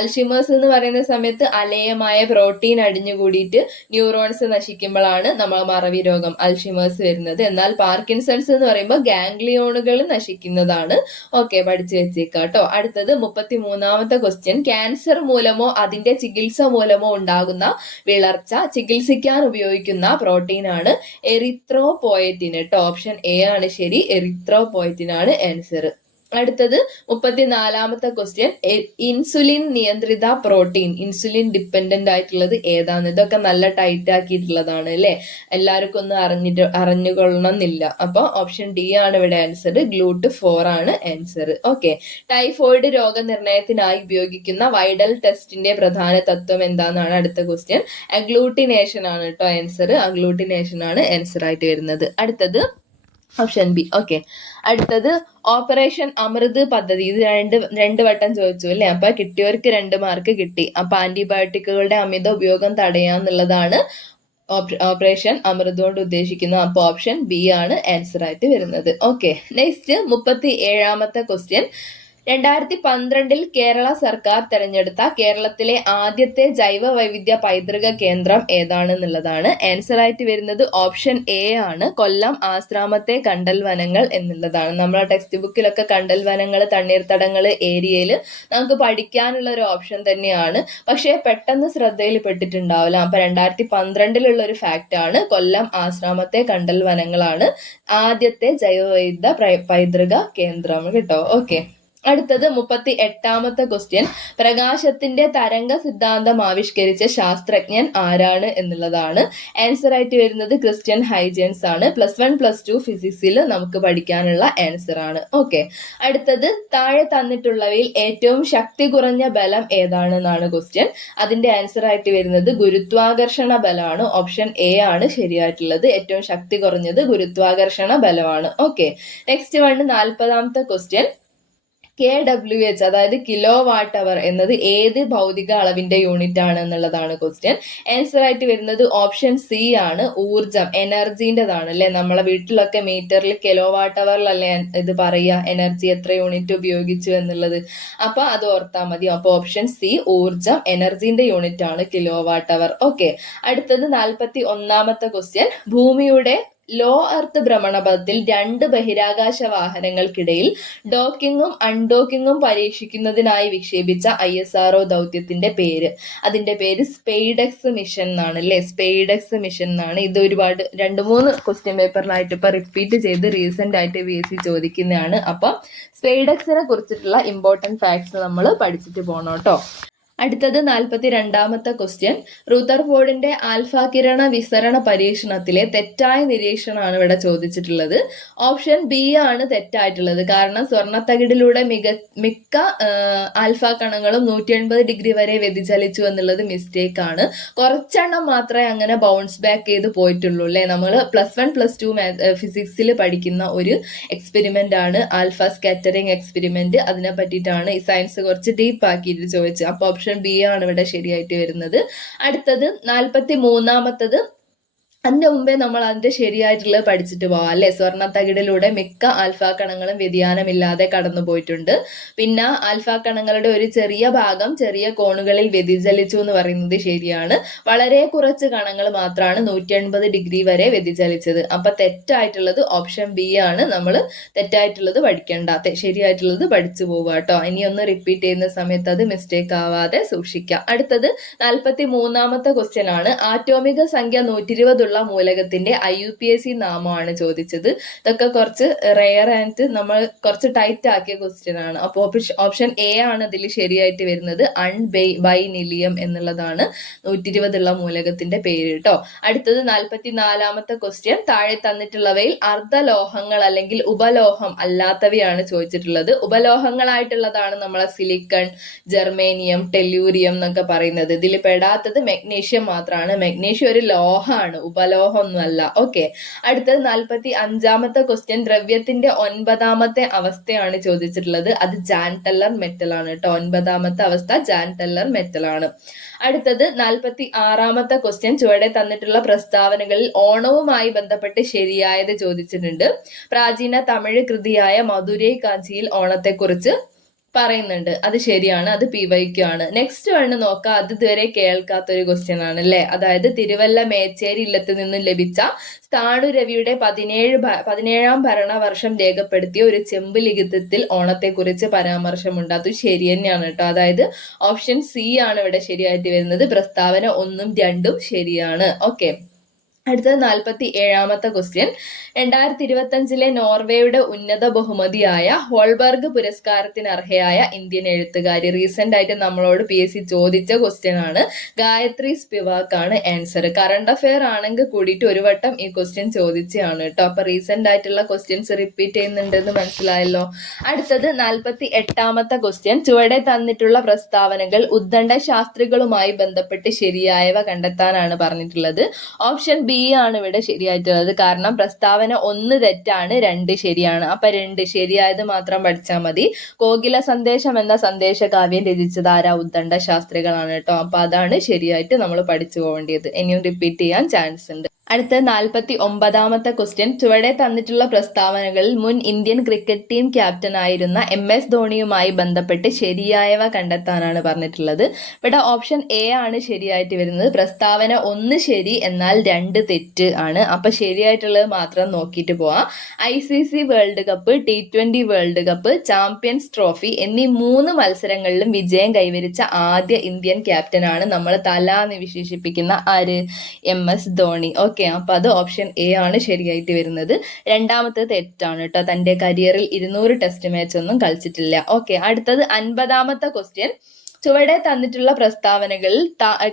അൽഷിമേഴ്സ് എന്ന് പറയുന്ന സമയത്ത് അലേയമായ പ്രോട്ടീൻ അടിഞ്ഞുകൂടിയിട്ട് ന്യൂറോൺസ് നശിക്കുമ്പോഴാണ് നമ്മൾ മറവി രോഗം അൽഷിമേഴ്സ് വരുന്നത്. എന്നാൽ പാർക്കിൻസൺസ് എന്ന് പറയുമ്പോൾ ഗാംഗ്ലിയോണുകൾ നശിക്കുന്നതാണ്. ഓക്കെ, പഠിച്ചു വെച്ചേക്കാട്ടോ. അടുത്തത് 33ാമത്തെ ക്വസ്റ്റ്യൻ, ക്യാൻസർ മൂലമോ അതിന്റെ ചികിത്സ മൂലമോ ഉണ്ടാകുന്ന വിളർച്ച ചികിത്സിക്കാൻ ഉപയോഗിക്കുന്ന പ്രോട്ടീനാണ് എറിത്രോപോയറ്റിൻ കേട്ടോ. ഓപ്ഷൻ എ ആണ് ശരി, എറിത്രോപോയറ്റിൻ ആണ് ആൻസർ. അടുത്തത് 34ാമത്തെ ക്വസ്റ്റ്യൻ, ഇൻസുലിൻ നിയന്ത്രിത പ്രോട്ടീൻ, ഇൻസുലിൻ ഡിപ്പെൻഡന്റ് ആയിട്ടുള്ളത് ഏതാണ്? ഇതൊക്കെ നല്ല ടൈറ്റ് ആക്കിയിട്ടുള്ളതാണ് അല്ലെ, എല്ലാവർക്കും ഒന്നും അറിഞ്ഞുകൊള്ളണം എന്നില്ല. അപ്പൊ ഓപ്ഷൻ ഡി ആണ് ഇവിടെ ആൻസർ, GLUT4 ആണ് ആൻസർ. ഓക്കെ, ടൈഫോയിഡ് രോഗനിർണയത്തിനായി ഉപയോഗിക്കുന്ന വൈഡൽ ടെസ്റ്റിന്റെ പ്രധാന തത്വം എന്താണെന്നാണ് അടുത്ത ക്വസ്റ്റ്യൻ. അഗ്ലൂട്ടിനേഷൻ ആണ് കേട്ടോ ആൻസർ, അഗ്ലൂട്ടിനേഷൻ ആണ് ആൻസർ ആയിട്ട് വരുന്നത്. അടുത്തത് ഓപ്ഷൻ ബി. ഓക്കെ, അടുത്തത് ഓപ്പറേഷൻ അമൃത് പദ്ധതി. ഇത് രണ്ട് വട്ടം ചോദിച്ചു അല്ലെ, അപ്പൊ കിട്ടിയവർക്ക് 2 മാർക്ക് കിട്ടി. അപ്പൊ ആന്റിബയോട്ടിക്കുകളുടെ അമിത ഉപയോഗം തടയാന്നുള്ളതാണ് ഓപ്പറേഷൻ അമൃത് കൊണ്ട് ഉദ്ദേശിക്കുന്നത്. അപ്പൊ ഓപ്ഷൻ ബി ആണ് ആൻസർ ആയിട്ട് വരുന്നത്. ഓക്കെ, നെക്സ്റ്റ് 37ാമത്തെ ക്വസ്റ്റ്യൻ, 2012 കേരള സർക്കാർ തെരഞ്ഞെടുത്ത കേരളത്തിലെ ആദ്യത്തെ ജൈവ വൈവിധ്യ പൈതൃക കേന്ദ്രം ഏതാണെന്നുള്ളതാണ്. ആൻസർ ആയിട്ട് വരുന്നത് ഓപ്ഷൻ എ ആണ്, കൊല്ലം ആശ്രാമത്തെ കണ്ടൽ വനങ്ങൾ എന്നുള്ളതാണ്. നമ്മളെ ടെക്സ്റ്റ് ബുക്കിലൊക്കെ കണ്ടൽ വനങ്ങൾ, തണ്ണീർത്തടങ്ങൾ ഏരിയയിൽ നമുക്ക് പഠിക്കാനുള്ള ഒരു ഓപ്ഷൻ തന്നെയാണ്. പക്ഷെ പെട്ടെന്ന് ശ്രദ്ധയിൽ പെട്ടിട്ടുണ്ടാവില്ല. അപ്പൊ 2012 ഒരു ഫാക്റ്റ് ആണ്, കൊല്ലം ആശ്രാമത്തെ കണ്ടൽ വനങ്ങളാണ് ആദ്യത്തെ ജൈവ വൈവിധ്യ പൈതൃക കേന്ദ്രം കേട്ടോ. ഓക്കെ, അടുത്തത് 38ാമത്തെ ക്വസ്റ്റ്യൻ, പ്രകാശത്തിന്റെ തരംഗ സിദ്ധാന്തം ആവിഷ്കരിച്ച ശാസ്ത്രജ്ഞൻ ആരാണ് എന്നുള്ളതാണ്. ആൻസർ ആയിട്ട് വരുന്നത് ക്രിസ്റ്റ്യൻ ഹൈജൻസ് ആണ്. +1 +2 ഫിസിക്സിൽ നമുക്ക് പഠിക്കാനുള്ള ആൻസർ ആണ്. ഓക്കെ, അടുത്തത് താഴെ തന്നിട്ടുള്ളവയിൽ ഏറ്റവും ശക്തി കുറഞ്ഞ ബലം ഏതാണെന്നാണ് ക്വസ്റ്റ്യൻ. അതിന്റെ ആൻസർ ആയിട്ട് വരുന്നത് ഗുരുത്വാകർഷണ ബലമാണ്. ഓപ്ഷൻ എ ആണ് ശരിയായിട്ടുള്ളത്, ഏറ്റവും ശക്തി കുറഞ്ഞത് ഗുരുത്വാകർഷണ ബലമാണ്. ഓക്കെ, നെക്സ്റ്റ് 40ാമത്തെ ക്വസ്റ്റ്യൻ, KWH അതായത് കിലോ വാട്ട് അവർ എന്നത് ഏത് ഭൗതിക അളവിന്റെ യൂണിറ്റ് ആണ് എന്നുള്ളതാണ് ക്വസ്റ്റ്യൻ. ആൻസർ ആയിട്ട് വരുന്നത് ഓപ്ഷൻ സി ആണ്, ഊർജം, എനർജിൻ്റെതാണ് അല്ലെ. നമ്മളെ വീട്ടിലൊക്കെ മീറ്ററിൽ കിലോ വാട്ട് അവറിലല്ലേ ഇത് പറയുക, എനർജി എത്ര യൂണിറ്റ് ഉപയോഗിച്ചു എന്നുള്ളത്. അപ്പൊ അത് ഓർത്താൽ മതി. അപ്പൊ ഓപ്ഷൻ സി ഊർജം, എനർജിന്റെ യൂണിറ്റ് ആണ് കിലോ വാട്ട് അവർ. ഓക്കെ, അടുത്തത് 41ാമത്തെ ക്വസ്റ്റ്യൻ, ഭൂമിയുടെ ലോ എർത്ത് ഭ്രമണപഥത്തിൽ 2 ബഹിരാകാശ വാഹനങ്ങൾക്കിടയിൽ ഡോക്കിങ്ങും അൺഡോക്കിങ്ങും പരീക്ഷിക്കുന്നതിനായി വിക്ഷേപിച്ച ISRO ദൗത്യത്തിന്റെ പേര്. അതിന്റെ പേര് സ്പെയ്ഡെക്സ് മിഷൻ എന്നാണ് അല്ലെ, സ്പെയ്ഡെക്സ് മിഷൻ എന്നാണ്. ഇത് ഒരുപാട് 2-3 ക്വസ്റ്റ്യൻ പേപ്പറിലായിട്ട് ഇപ്പൊ റിപ്പീറ്റ് ചെയ്ത് റീസെന്റ് ആയിട്ട് VSC ചോദിക്കുന്നതാണ്. അപ്പൊ സ്പെയ്ഡെക്സിനെ കുറിച്ചിട്ടുള്ള ഇമ്പോർട്ടന്റ് ഫാക്ട്സ് നമ്മൾ പഠിച്ചിട്ട് പോകണം കേട്ടോ. അടുത്തത് 42ാമത്തെ ക്വസ്റ്റ്യൻ, റുദർഫോർഡിന്റെ ആൽഫ കിരണ വിസരണ പരീക്ഷണത്തിലെ തെറ്റായ നിരീക്ഷണമാണ് ഇവിടെ ചോദിച്ചിട്ടുള്ളത്. ഓപ്ഷൻ ബി ആണ് തെറ്റായിട്ടുള്ളത്. കാരണം സ്വർണ്ണത്തകിടിലൂടെ മിക്ക ആൽഫ കണങ്ങളും 180 ഡിഗ്രി വരെ വ്യതിചലിച്ചു എന്നുള്ളത് മിസ്റ്റേക്ക് ആണ്. കുറച്ചെണ്ണം മാത്രമേ അങ്ങനെ ബൗൺസ് ബാക്ക് ചെയ്ത് പോയിട്ടുള്ളൂ അല്ലെ. നമ്മൾ +1 +2 ഫിസിക്സിൽ പഠിക്കുന്ന ഒരു എക്സ്പെരിമെന്റ് ആണ് ആൽഫ സ്കാറ്ററിംഗ് എക്സ്പെരിമെന്റ്. അതിനെ പറ്റിയിട്ടാണ് ഈ സയൻസ് കുറച്ച് ഡീപ്പ് ആക്കിയിട്ട് ചോദിച്ചത്. അപ്പൊ ഓപ്ഷൻ ബി ആണ് ഇവിടെ ശരിയായിട്ട് വരുന്നത്. അടുത്തത് 43ാമത്തത് അതിന്റെ മുമ്പേ നമ്മൾ അതിന്റെ ശരിയായിട്ടുള്ളത് പഠിച്ചിട്ട് പോവാം അല്ലെ. സ്വർണ്ണത്തകിടിലൂടെ മിക്ക ആൽഫ കണങ്ങളും വ്യതിയാനമില്ലാതെ കടന്നു പോയിട്ടുണ്ട്. പിന്നെ ആൽഫ കണങ്ങളുടെ ഒരു ചെറിയ ഭാഗം ചെറിയ കോണുകളിൽ വ്യതിചലിച്ചു എന്ന് പറയുന്നത് ശരിയാണ്. വളരെ കുറച്ച് കണങ്ങൾ മാത്രമാണ് 180 ഡിഗ്രി വരെ വ്യതിചലിച്ചത്. അപ്പൊ തെറ്റായിട്ടുള്ളത് ഓപ്ഷൻ ബി ആണ്. നമ്മൾ തെറ്റായിട്ടുള്ളത് പഠിക്കേണ്ട, ശരിയായിട്ടുള്ളത് പഠിച്ചു പോവുക കേട്ടോ. ഇനി ഒന്ന് റിപ്പീറ്റ് ചെയ്യുന്ന സമയത്ത് അത് മിസ്റ്റേക്ക് ആവാതെ സൂക്ഷിക്കുക. അടുത്തത് 43ാമത്തെ ക്വസ്റ്റ്യൻ ആണ്. ആറ്റോമിക സംഖ്യ 120 ഉള്ള മൂലകത്തിന്റെ IUPAC നാമമാണ് ചോദിച്ചത്. ഇതൊക്കെ കുറച്ച് റെയർ ആയിട്ട് നമ്മൾ കുറച്ച് ടൈറ്റ് ആക്കിയ ക്വസ്റ്റ്യൻ ആണ്. അപ്പോൾ ഓപ്ഷൻ എ ആണ് ഇതിൽ ശരിയായിട്ട് വരുന്നത്. അൺബൈനിലിയം എന്നുള്ളതാണ് 120 ഉള്ള മൂലകത്തിന്റെ പേര് കേട്ടോ. അടുത്തത് 44ാമത്തെ ക്വസ്റ്റ്യൻ. താഴെ തന്നിട്ടുള്ളവയിൽ അർദ്ധലോഹങ്ങൾ അല്ലെങ്കിൽ ഉപലോഹം അല്ലാത്തവയാണ് ചോദിച്ചിട്ടുള്ളത്. ഉപലോഹങ്ങളായിട്ടുള്ളതാണ് നമ്മളെ സിലിക്കൺ, ജർമേനിയം, ടെല്ലൂരിയം എന്നൊക്കെ പറയുന്നത്. ഇതിൽ പെടാത്തത് മെഗ്നീഷ്യം മാത്രമാണ്. മെഗ്നീഷ്യം ഒരു ലോഹമാണ്, ഉപലോഹം ഒന്നും അല്ല. ഓക്കെ. അടുത്തത് 45ാമത്തെ ക്വസ്റ്റ്യൻ. ദ്രവ്യത്തിന്റെ 9ാമത്തെ അവസ്ഥയാണ് ചോദിച്ചിട്ടുള്ളത്. അത് ജാൻടെല്ലർ മെറ്റൽ ആണ് കേട്ടോ. 9ാമത്തെ അവസ്ഥ ജാൻടെല്ലർ മെറ്റൽ ആണ്. അടുത്തത് 46ാമത്തെ ക്വസ്റ്റ്യൻ. ചുവടെ തന്നിട്ടുള്ള പ്രസ്താവനകളിൽ ഓണവുമായി ബന്ധപ്പെട്ട് ശരിയായത് ചോദിച്ചിട്ടുണ്ട്. പ്രാചീന തമിഴ് കൃതിയായ മധുരൈ കാഞ്ചിയിൽ ഓണത്തെക്കുറിച്ച് പറയുന്നുണ്ട്. അത് ശരിയാണ്, അത് PYQ ആണ്. നെക്സ്റ്റ് വേണം നോക്കാം. അത് ഇതുവരെ കേൾക്കാത്തൊരു ക്വസ്റ്റ്യൻ ആണ് അല്ലെ. അതായത് തിരുവല്ല മേച്ചേരി ഇല്ലത്ത് നിന്നും ലഭിച്ച സ്ഥാണുരവിയുടെ 17ാം ഭരണവർഷം രേഖപ്പെടുത്തിയ ഒരു ചെമ്പ് ലിഖിതത്തിൽ ഓണത്തെക്കുറിച്ച് പരാമർശമുണ്ട്. അത് ശരി തന്നെയാണ് കേട്ടോ. അതായത് ഓപ്ഷൻ സി ആണ് ഇവിടെ ശരിയായിട്ട് വരുന്നത്. പ്രസ്താവന 1ഉം 2ഉം ശരിയാണ്. ഓക്കെ. അടുത്തത് 47ാമത്തെ ക്വസ്റ്റ്യൻ. 2025 നോർവേയുടെ ഉന്നത ബഹുമതിയായ ഹോൾബർഗ് പുരസ്കാരത്തിന് അർഹയായ ഇന്ത്യൻ എഴുത്തുകാരി. റീസെന്റ് ആയിട്ട് നമ്മളോട് PSC ചോദിച്ച ക്വസ്റ്റ്യൻ ആണ്. ഗായത്രി സ്പിവാക് ആണ് ആൻസർ. കറണ്ട് അഫെയർ ആണെങ്കിൽ കൂടിയിട്ട് ഒരു വട്ടം ഈ ക്വസ്റ്റ്യൻ ചോദിച്ചതാണ് കേട്ടോ. അപ്പൊ റീസെന്റ് ആയിട്ടുള്ള ക്വസ്റ്റ്യൻസ് റിപ്പീറ്റ് ചെയ്യുന്നുണ്ടെന്ന് മനസ്സിലായല്ലോ. അടുത്തത് 48ാമത്തെ ക്വസ്റ്റ്യൻ. ചുവടെ തന്നിട്ടുള്ള പ്രസ്താവനകൾ ഉദ്ദണ്ഡ ശാസ്ത്രികളുമായി ബന്ധപ്പെട്ട് ശരിയായവ കണ്ടെത്താനാണ് പറഞ്ഞിട്ടുള്ളത്. ഓപ്ഷൻ ബി ആണ് ഇവിടെ ശരിയായിട്ടുള്ളത്. കാരണം പ്രസ്താവന 1 തെറ്റാണ്, 2 ശരിയാണ്. അപ്പൊ 2 ശരിയായത് മാത്രം പഠിച്ചാൽ മതി. കോകില സന്ദേശം എന്ന സന്ദേശ കാവ്യം രചിച്ചത് ആരാ? ഉദ്ദണ്ഡ ശാസ്ത്രികളാണ് കേട്ടോ. അപ്പൊ അതാണ് ശരിയായിട്ട് നമ്മൾ പഠിച്ചു പോകേണ്ടത്. ഇനിയും റിപ്പീറ്റ് ചെയ്യാൻ ചാൻസ് ഉണ്ട്. അടുത്ത 49ാമത്തെ ക്വസ്റ്റ്യൻ. ചുവടെ തന്നിട്ടുള്ള പ്രസ്താവനകളിൽ മുൻ ഇന്ത്യൻ ക്രിക്കറ്റ് ടീം ക്യാപ്റ്റൻ ആയിരുന്ന MS ധോണിയുമായി ബന്ധപ്പെട്ട് ശരിയായവ കണ്ടെത്താനാണ് പറഞ്ഞിട്ടുള്ളത്. ഇവിടെ ഓപ്ഷൻ എ ആണ് ശരിയായിട്ട് വരുന്നത്. പ്രസ്താവന 1 ശരി, എന്നാൽ 2 തെറ്റ് ആണ്. അപ്പൊ ശരിയായിട്ടുള്ളത് മാത്രം നോക്കിയിട്ട് പോവാം. ICC world cup, T20 world cup, champions trophy എന്നീ 3 മത്സരങ്ങളിലും വിജയം കൈവരിച്ച ആദ്യ ഇന്ത്യൻ ക്യാപ്റ്റൻ ആണ് നമ്മൾ തലാന്ന് വിശേഷിപ്പിക്കുന്ന ആര്? MS ധോണി. ഓക്കെ. അപ്പൊ അത് ഓപ്ഷൻ എ ആണ് ശരിയായിട്ട് വരുന്നത്. രണ്ടാമത്തെ തെറ്റാണ് കേട്ടോ. തന്റെ കരിയറിൽ 200 ടെസ്റ്റ് മാച്ച് ഒന്നും കളിച്ചിട്ടില്ല. ഓക്കെ. അടുത്തത് 50ാമത്തെ ക്വസ്റ്റ്യൻ. ചുവടെ തന്നിട്ടുള്ള പ്രസ്താവനകളിൽ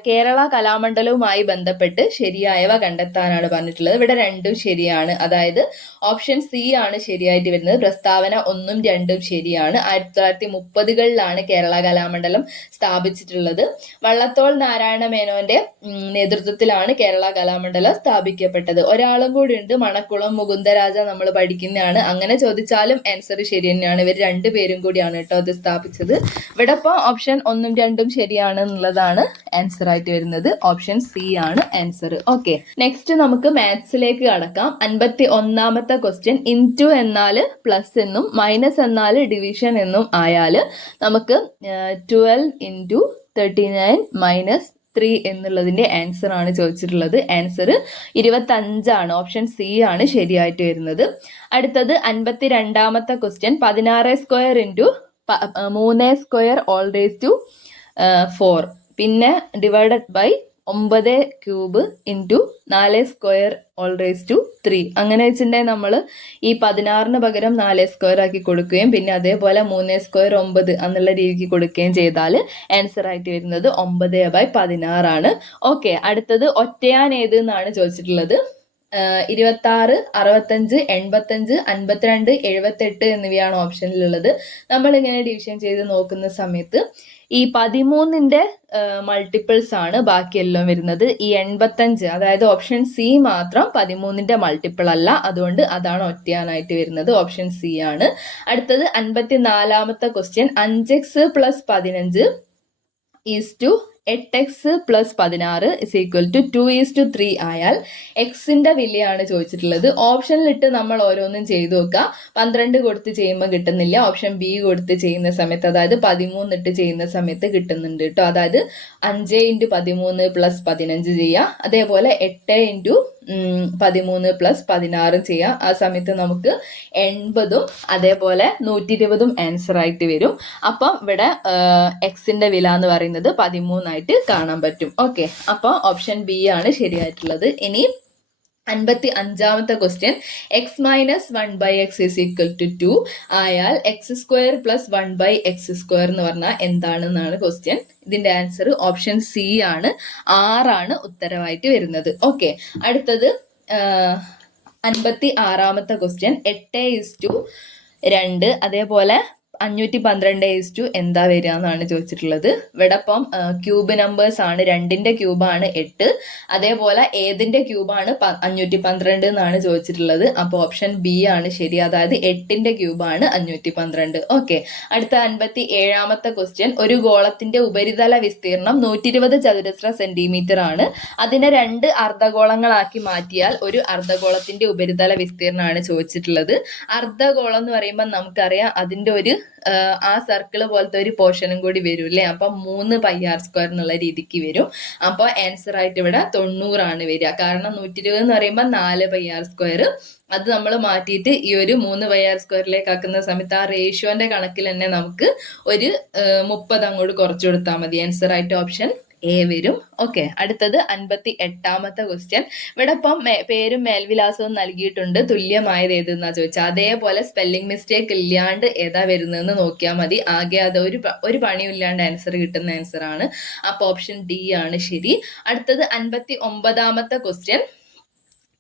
കേരള കലാമണ്ഡലവുമായി ബന്ധപ്പെട്ട് ശരിയായവ കണ്ടെത്താനാണ് പറഞ്ഞിട്ടുള്ളത്. ഇവിടെ 2ഉം ശരിയാണ്. അതായത് ഓപ്ഷൻ സി ആണ് ശരിയായിട്ട് വരുന്നത്. പ്രസ്താവന 1ഉം 2ഉം ശരിയാണ്. 1930കളിലാണ് കേരള കലാമണ്ഡലം സ്ഥാപിച്ചിട്ടുള്ളത്. വള്ളത്തോൾ നാരായണ മേനോന്റെ നേതൃത്വത്തിലാണ് കേരള കലാമണ്ഡലം സ്ഥാപിക്കപ്പെട്ടത്. ഒരാളും കൂടി ഉണ്ട്, മണക്കുളം മുകുന്ദരാജ. നമ്മൾ പഠിക്കുന്നതാണ്. അങ്ങനെ ചോദിച്ചാലും ആൻസർ ശരി തന്നെയാണ്. ഇവർ 2 പേരും കൂടിയാണ് കേട്ടോ അത് സ്ഥാപിച്ചത്. ഇവിടെ ഇപ്പോൾ ഓപ്ഷൻ 1ഉം 2ഉം ശരിയാണ് എന്നുള്ളതാണ് ആൻസർ ആയിട്ട് വരുന്നത്. ഓപ്ഷൻ സി ആണ് ആൻസർ. ഓക്കെ. നെക്സ്റ്റ് നമുക്ക് മാത്സിലേക്ക് കടക്കാം. 51ാമത്തെ ക്വസ്റ്റ്യൻ. ഇൻറ്റു എന്നാൽ പ്ലസ് എന്നും മൈനസ് എന്നാൽ ഡിവിഷൻ എന്നും ആയാൽ നമുക്ക് 12 × 39 - 3 എന്നുള്ളതിന്റെ ആൻസർ ആണ് ചോദിച്ചിട്ടുള്ളത്. ആൻസർ 25 ആണ്. ഓപ്ഷൻ സി ആണ് ശരിയായിട്ട് വരുന്നത്. അടുത്തത് 52ാമത്തെ ക്വസ്റ്റ്യൻ. 16² × 3² × 4 പിന്നെ ഡിവൈഡഡ് ബൈ 9³ × 4² × 3. അങ്ങനെ വെച്ചിട്ടുണ്ടെങ്കിൽ നമ്മൾ ഈ 16ന് പകരം 4² ആക്കി കൊടുക്കുകയും പിന്നെ അതേപോലെ 3² 9 എന്നുള്ള രീതിക്ക് കൊടുക്കുകയും ചെയ്താൽ ആൻസർ ആയിട്ട് വരുന്നത് 9/16 ആണ്. ഓക്കെ. അടുത്തത് ഒറ്റയാൻ ഏത് എന്നാണ് ചോദിച്ചിട്ടുള്ളത്. 26, 65, 85, 52, 78 എന്നിവയാണ് ഓപ്ഷനിലുള്ളത്. നമ്മൾ ഇങ്ങനെ ഡിവിഷൻ ചെയ്ത് നോക്കുന്ന സമയത്ത് ഈ 13ന്റെ മൾട്ടിപ്പിൾസ് ആണ് ബാക്കിയെല്ലാം വരുന്നത്. ഈ 85, അതായത് ഓപ്ഷൻ സി മാത്രം 13ന്റെ മൾട്ടിപ്പിൾ അല്ല. അതുകൊണ്ട് അതാണ് ഒറ്റയാനായിട്ട് വരുന്നത്. ഓപ്ഷൻ സി ആണ്. അടുത്തത് 54ാമത്തെ question. 5x + 15 = 8x plus 16 is equal to 2:3 ആയാൽ എക്സിന്റെ വിലയാണ് ചോദിച്ചിട്ടുള്ളത്. ഓപ്ഷനിലിട്ട് നമ്മൾ ഓരോന്നും ചെയ്തു നോക്കുക. 12 കൊടുത്ത് ചെയ്യുമ്പോൾ കിട്ടുന്നില്ല. ഓപ്ഷൻ ബി കൊടുത്ത് ചെയ്യുന്ന സമയത്ത്, അതായത് 13 ഇട്ട് ചെയ്യുന്ന സമയത്ത് കിട്ടുന്നുണ്ട് കേട്ടോ. അതായത് 5 × 13 പ്ലസ് 15 ചെയ്യുക. അതേപോലെ 8 × 13 പ്ലസ് 16 ചെയ്യാം. ആ സമയത്ത് നമുക്ക് 80 അതേപോലെ 120 ആൻസർ ആയിട്ട് വരും. അപ്പം ഇവിടെ എക്സിന്റെ വില എന്ന് പറയുന്നത് 13 ആയിട്ട് കാണാൻ പറ്റും. ഓക്കെ, അപ്പോൾ ഓപ്ഷൻ ബി ആണ് ശരിയായിട്ടുള്ളത്. ഇനി 55ാമത്തെ question, x minus 1/x is equal to 2 ആയാൽ x² പ്ലസ് 1/x² എന്ന് പറഞ്ഞാൽ എന്താണെന്നാണ് ക്വസ്റ്റ്യൻ. ഇതിന്റെ ആൻസർ ഓപ്ഷൻ സി ആണ്, 6 ഉത്തരവായിട്ട് വരുന്നത്. ഓക്കെ, അടുത്തത് 56ാമത്തെ ക്വസ്റ്റ്യൻ, 8:2 അതേപോലെ 512 എന്താ വരിക എന്നാണ് ചോദിച്ചിട്ടുള്ളത്. ഇവിടെ ഇപ്പം ക്യൂബ് നമ്പേഴ്സ് ആണ്. 2ന്റെ ക്യൂബാണ് 8, അതേപോലെ ഏതിന്റെ ക്യൂബാണ് 512 എന്നാണ് ചോദിച്ചിട്ടുള്ളത്. അപ്പോൾ ഓപ്ഷൻ ബി ആണ് ശരി, അതായത് 8ന്റെ ക്യൂബാണ് 512. ഓക്കെ, അടുത്ത 57ാമത്തെ ക്വസ്റ്റ്യൻ, ഒരു ഗോളത്തിന്റെ ഉപരിതല വിസ്തീർണം 120 ചതുരശ്ര സെന്റിമീറ്റർ ആണ്. അതിനെ 2 അർദ്ധഗോളങ്ങളാക്കി മാറ്റിയാൽ ഒരു അർദ്ധഗോളത്തിന്റെ ഉപരിതല വിസ്തീർണമാണ് ചോദിച്ചിട്ടുള്ളത്. അർദ്ധഗോളം എന്ന് പറയുമ്പോൾ നമുക്കറിയാം അതിന്റെ ഒരു ആ സർക്കിള് പോലത്തെ ഒരു പോർഷനും കൂടി വരും അല്ലേ. അപ്പൊ 3πr² എന്നുള്ള രീതിക്ക് വരും. അപ്പോൾ ആൻസർ ആയിട്ട് ഇവിടെ 90 വരിക. കാരണം 120 എന്ന് പറയുമ്പോൾ 4πr². അത് നമ്മൾ മാറ്റിയിട്ട് ഈ ഒരു 3πr² ആക്കുന്ന സമയത്ത് ആ റേഷ്യോന്റെ കണക്കിൽ തന്നെ നമുക്ക് ഒരു 30 അങ്ങോട്ട് കുറച്ചു കൊടുത്താൽ മതി. ആൻസർ ആയിട്ട് ഓപ്ഷൻ എ വരും. ഓക്കെ, അടുത്തത് 58ാമത്തെ ക്വസ്റ്റ്യൻ. ഇവിടെ ഇപ്പം പേരും മേൽവിലാസവും നൽകിയിട്ടുണ്ട്. തുല്യമായത് ഏതെന്നാ ചോദിച്ചാൽ അതേപോലെ സ്പെല്ലിംഗ് മിസ്റ്റേക്ക് ഇല്ലാണ്ട് ഏതാ വരുന്നതെന്ന് നോക്കിയാൽ മതി. ആകെ അത് ഒരു പണിയും ഇല്ലാണ്ട് ആൻസർ കിട്ടുന്ന ആൻസർ ആണ്. അപ്പൊ ഓപ്ഷൻ ഡി ആണ് ശരി. അടുത്തത് 59ാമത്തെ ക്വസ്റ്റ്യൻ,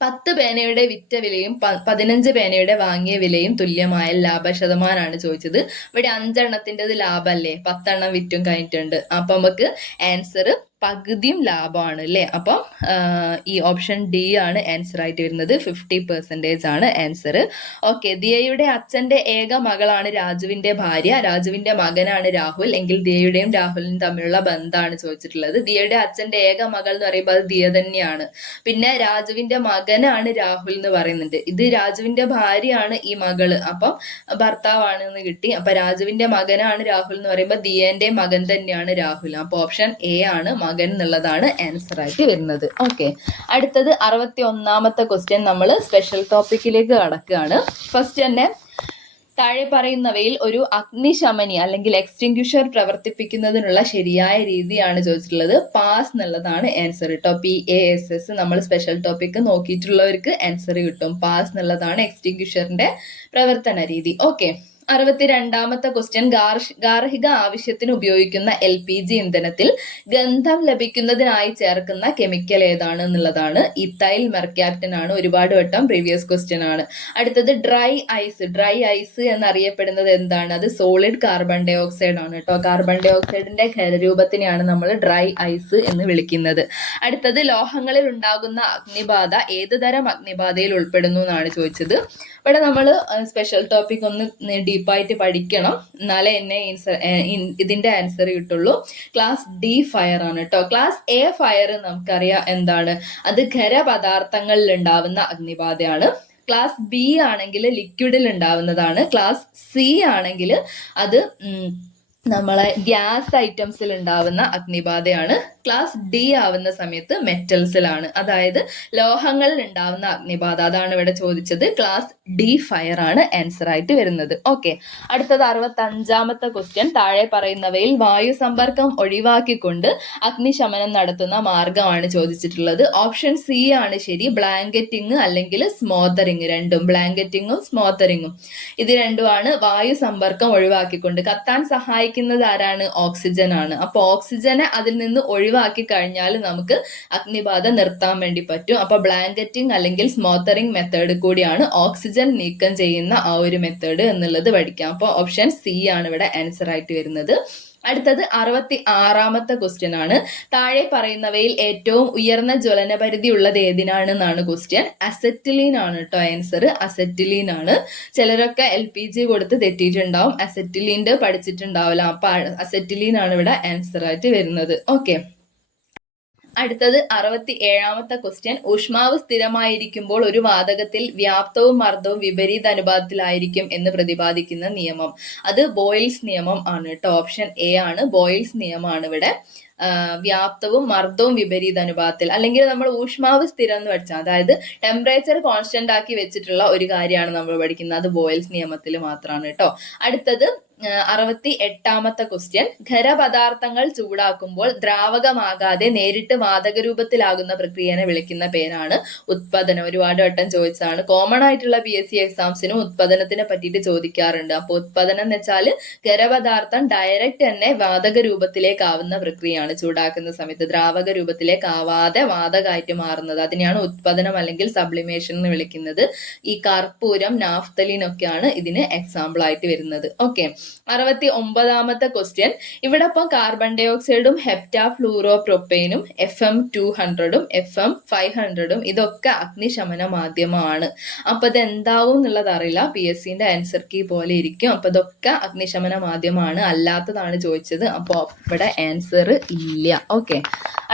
10 പേനയുടെ വിറ്റ വിലയും 15 പേനയുടെ വാങ്ങിയ വിലയും തുല്യമായ ലാഭശതമാനാണ് ചോദിച്ചത്. ഇവിടെ 5 എണ്ണത്തിൻ്റെത് ലാഭമല്ലേ, 10 എണ്ണം വിറ്റും കഴിഞ്ഞിട്ടുണ്ട്. അപ്പൊ നമുക്ക് ആൻസർ പകുതിയും ലാഭമാണ് അല്ലേ. അപ്പം ഈ ഓപ്ഷൻ ഡി ആണ് ആൻസർ ആയിട്ട് വരുന്നത്. 50% ആണ് ആൻസർ. ഓക്കെ, ദിയയുടെ അച്ഛന്റെ ഏക മകളാണ് രാജുവിന്റെ ഭാര്യ. രാജുവിന്റെ മകനാണ് രാഹുൽ. എങ്കിൽ ദിയയുടെയും രാഹുലിനും തമ്മിലുള്ള ബന്ധമാണ് ചോദിച്ചിട്ടുള്ളത്. ദിയയുടെ അച്ഛന്റെ ഏക മകൾ എന്ന് പറയുമ്പോൾ അത് ദിയ തന്നെയാണ്. പിന്നെ രാജുവിന്റെ മകനാണ് രാഹുൽ എന്ന് പറയുന്നുണ്ട്. ഇത് രാജുവിന്റെ ഭാര്യയാണ് ഈ മകള്, അപ്പം ഭർത്താവാണെന്ന് കിട്ടി. അപ്പൊ രാജുവിന്റെ മകനാണ് രാഹുൽ എന്ന് പറയുമ്പോൾ ദിയന്റെ മകൻ തന്നെയാണ് രാഹുൽ. അപ്പൊ ഓപ്ഷൻ എ ആണ് മകൻ എന്നുള്ളതാണ് ആൻസർ ആയിട്ട് വരുന്നത്. ഓക്കെ, അടുത്തത് 61ാമത്തെ ക്വസ്റ്റ്യൻ, നമ്മൾ സ്പെഷ്യൽ ടോപ്പിക്കിലേക്ക് കടക്കുകയാണ്. ഫസ്റ്റ് തന്നെ, താഴെ പറയുന്നവയിൽ ഒരു അഗ്നിശമനി അല്ലെങ്കിൽ എക്സ്റ്റിങ്ക്വിഷർ പ്രവർത്തിപ്പിക്കുന്നതിനുള്ള ശരിയായ രീതിയാണ് ചോദിച്ചിട്ടുള്ളത്. പാസ് എന്നുള്ളതാണ് ആൻസർ കേട്ടോ. PASS നമ്മൾ സ്പെഷ്യൽ ടോപ്പിക് നോക്കിയിട്ടുള്ളവർക്ക് ആൻസർ കിട്ടും. പാസ് എന്നുള്ളതാണ് എക്സ്റ്റിങ്ക്വിഷറിന്റെ പ്രവർത്തന രീതി. ഓക്കെ, 62ാമത്തെ ക്വസ്റ്റ്യൻ, ഗാർഹിക ആവശ്യത്തിന് ഉപയോഗിക്കുന്ന LPG ഇന്ധനത്തിൽ ഗന്ധം ലഭിക്കുന്നതിനായി ചേർക്കുന്ന കെമിക്കൽ ഏതാണ് എന്നുള്ളതാണ്. ഇഥൈൽ മെർക്യാപ്റ്റൻ ആണ്. ഒരുപാട് വട്ടം പ്രീവിയസ് ക്വസ്റ്റ്യൻ ആണ്. അടുത്തത് ഡ്രൈ ഐസ്. ഡ്രൈ ഐസ് എന്നറിയപ്പെടുന്നത് എന്താണ്? അത് സോളിഡ് കാർബൺ ഡൈ ഓക്സൈഡ് ആണ് കേട്ടോ. കാർബൺ ഡൈ ഓക്സൈഡിന്റെ ഖരരൂപത്തിനെയാണ് നമ്മൾ ഡ്രൈ ഐസ് എന്ന് വിളിക്കുന്നത്. അടുത്തത് ലോഹങ്ങളിൽ ഉണ്ടാകുന്ന അഗ്നിബാധ ഏത് തരം അഗ്നിബാധയിൽ ഉൾപ്പെടുന്നു എന്നാണ് ചോദിച്ചത്. ഇവിടെ നമ്മൾ സ്പെഷ്യൽ ടോപ്പിക് ഒന്ന് ഡീപ്പായിട്ട് പഠിക്കണം, എന്നാലേ എന്നെ ഇതിന്റെ ആൻസർ കിട്ടുള്ളൂ. ക്ലാസ് ഡി ഫയർ ആണ് കേട്ടോ. ക്ലാസ് എ ഫയർ നമുക്കറിയാം എന്താണ്, അത് ഖരപദാർത്ഥങ്ങളിൽ ഉണ്ടാവുന്ന അഗ്നിബാധയാണ്. ക്ലാസ് ബി ആണെങ്കിൽ ലിക്വിഡിൽ ഉണ്ടാവുന്നതാണ്. ക്ലാസ് സി ആണെങ്കിൽ അത് നമ്മളെ ഗ്യാസ് ഐറ്റംസിൽ ഉണ്ടാവുന്ന അഗ്നിബാധയാണ്. ക്ലാസ് ഡി ആവുന്ന സമയത്ത് മെറ്റൽസിലാണ്, അതായത് ലോഹങ്ങളിൽ ഉണ്ടാവുന്ന അഗ്നിബാധ. അതാണ് ഇവിടെ ചോദിച്ചത്. ക്ലാസ് ഡി ഫയർ ആണ് ആൻസർ ആയിട്ട് വരുന്നത്. ഓക്കെ, അടുത്തത് 65ാമത്തെ ക്വസ്റ്റ്യൻ, താഴെ പറയുന്നവയിൽ വായു സമ്പർക്കം ഒഴിവാക്കിക്കൊണ്ട് അഗ്നിശമനം നടത്തുന്ന മാർഗമാണ് ചോദിച്ചിട്ടുള്ളത്. ഓപ്ഷൻ സി ആണ് ശരി, ബ്ലാങ്കറ്റിംഗ് അല്ലെങ്കിൽ സ്മോത്തറിങ്. രണ്ടും, ബ്ലാങ്കറ്റിങ്ങും സ്മോത്തറിങ്ങും, ഇത് രണ്ടുമാണ് വായു സമ്പർക്കം ഒഴിവാക്കിക്കൊണ്ട്. കത്താൻ സഹായിക്കുന്നത് ആരാണ്? ഓക്സിജൻ ആണ്. അപ്പൊ ഓക്സിജനെ അതിൽ നിന്ന് ഒഴിവാക്കി കഴിഞ്ഞാൽ നമുക്ക് അഗ്നിബാധ നിർത്താൻ വേണ്ടി പറ്റും. അപ്പൊ ബ്ലാങ്കറ്റിംഗ് അല്ലെങ്കിൽ സ്മോത്തറിംഗ് മെത്തേഡ് കൂടിയാണ് ഓക്സിജൻ നീക്കം ചെയ്യുന്ന ആ ഒരു മെത്തേഡ് എന്നുള്ളത് പഠിക്കാം. അപ്പൊ ഓപ്ഷൻ സി ആണ് ഇവിടെ ആൻസർ ആയിട്ട് വരുന്നത്. അടുത്തത് 66ാമത്തെ ക്വസ്റ്റ്യൻ ആണ്. താഴെ പറയുന്നവയിൽ ഏറ്റവും ഉയർന്ന ജ്വലന പരിധി ഉള്ളത് ഏതിനാണെന്നാണ് ക്വസ്റ്റ്യൻ. അസറ്റിലീൻ ആണ് കേട്ടോ ആൻസർ. അസറ്റിലീൻ ആണ്. ചിലരൊക്കെ LPG കൊടുത്ത് തെറ്റിയിട്ടുണ്ടാവും, അസറ്റിലീൻ്റെ പഠിച്ചിട്ടുണ്ടാവില്ല. അപ്പൊ അസറ്റിലീൻ ആണ് ഇവിടെ ആൻസർ ആയിട്ട് വരുന്നത്. ഓക്കെ, അടുത്തത് 67ാമത്തെ ക്വസ്റ്റ്യൻ. ഊഷ്മാവ് സ്ഥിരമായിരിക്കുമ്പോൾ ഒരു വാതകത്തിൽ വ്യാപ്തവും മർദ്ദവും വിപരീത അനുപാതത്തിലായിരിക്കും എന്ന് പ്രതിപാദിക്കുന്ന നിയമം. അത് ബോയിൽസ് നിയമം ആണ് കേട്ടോ. ഓപ്ഷൻ എ ആണ്, ബോയിൽസ് നിയമമാണ് ഇവിടെ. വ്യാപ്തവും മർദ്ദവും വിപരീത അനുപാതത്തിൽ, അല്ലെങ്കിൽ നമ്മൾ ഊഷ്മാവ് സ്ഥിരം എന്ന് പഠിച്ചാൽ, അതായത് ടെമ്പറേച്ചർ കോൺസ്റ്റന്റ് ആക്കി വെച്ചിട്ടുള്ള ഒരു കാര്യമാണ് നമ്മൾ പഠിക്കുന്നത്. അത് ബോയിൽസ് നിയമത്തിൽ മാത്രമാണ് കേട്ടോ. അടുത്തത് 68ാമത്തെ ക്വസ്റ്റ്യൻ. ഖരപദാർത്ഥങ്ങൾ ചൂടാക്കുമ്പോൾ ദ്രാവകമാകാതെ നേരിട്ട് വാതക രൂപത്തിലാകുന്ന പ്രക്രിയനെ വിളിക്കുന്ന പേരാണ് ഉത്പതനം. ഒരുപാട് വട്ടം ചോദിച്ചതാണ്. കോമൺ ആയിട്ടുള്ള PSC എക്സാംസിനും ഉത്പതനത്തിനെ പറ്റിയിട്ട് ചോദിക്കാറുണ്ട്. അപ്പോൾ ഉത്പതനം എന്ന് വെച്ചാൽ ഖരപദാർത്ഥം ഡയറക്റ്റ് തന്നെ വാതക രൂപത്തിലേക്ക് ആവുന്ന പ്രക്രിയയാണ്. ചൂടാക്കുന്ന സമയത്ത് ദ്രാവക രൂപത്തിലേക്ക് ആവാതെ വാതകമായിട്ട് മാറുന്നത്, അതിനെയാണ് ഉത്പതനം അല്ലെങ്കിൽ സബ്ലിമേഷൻ എന്ന് വിളിക്കുന്നത്. ഈ കർപ്പൂരം, നാഫ്തലിൻ ഒക്കെയാണ് ഇതിന് എക്സാമ്പിൾ ആയിട്ട് വരുന്നത്. ഓക്കെ, 69ാമത്തെ ക്വസ്റ്റ്യൻ. ഇവിടെ ഇപ്പം കാർബൺ ഡൈ ഓക്സൈഡും ഹെപ്റ്റാഫ്ലൂറോ പ്രൊപ്പൈനും FM200ഉം FM500ഉം ഇതൊക്കെ അഗ്നിശമന മാധ്യമമാണ്. അപ്പൊ ഇത് എന്താവും എന്നുള്ളത് അറിയില്ല. PSCന്റെ ആൻസർ കീ പോലെ ഇരിക്കും. അപ്പൊ ഇതൊക്കെ അഗ്നിശമന മാധ്യമമാണ്, അല്ലാത്തതാണ് ചോദിച്ചത്. അപ്പൊ ഇവിടെ ആൻസർ ഇല്ല. ഓക്കെ,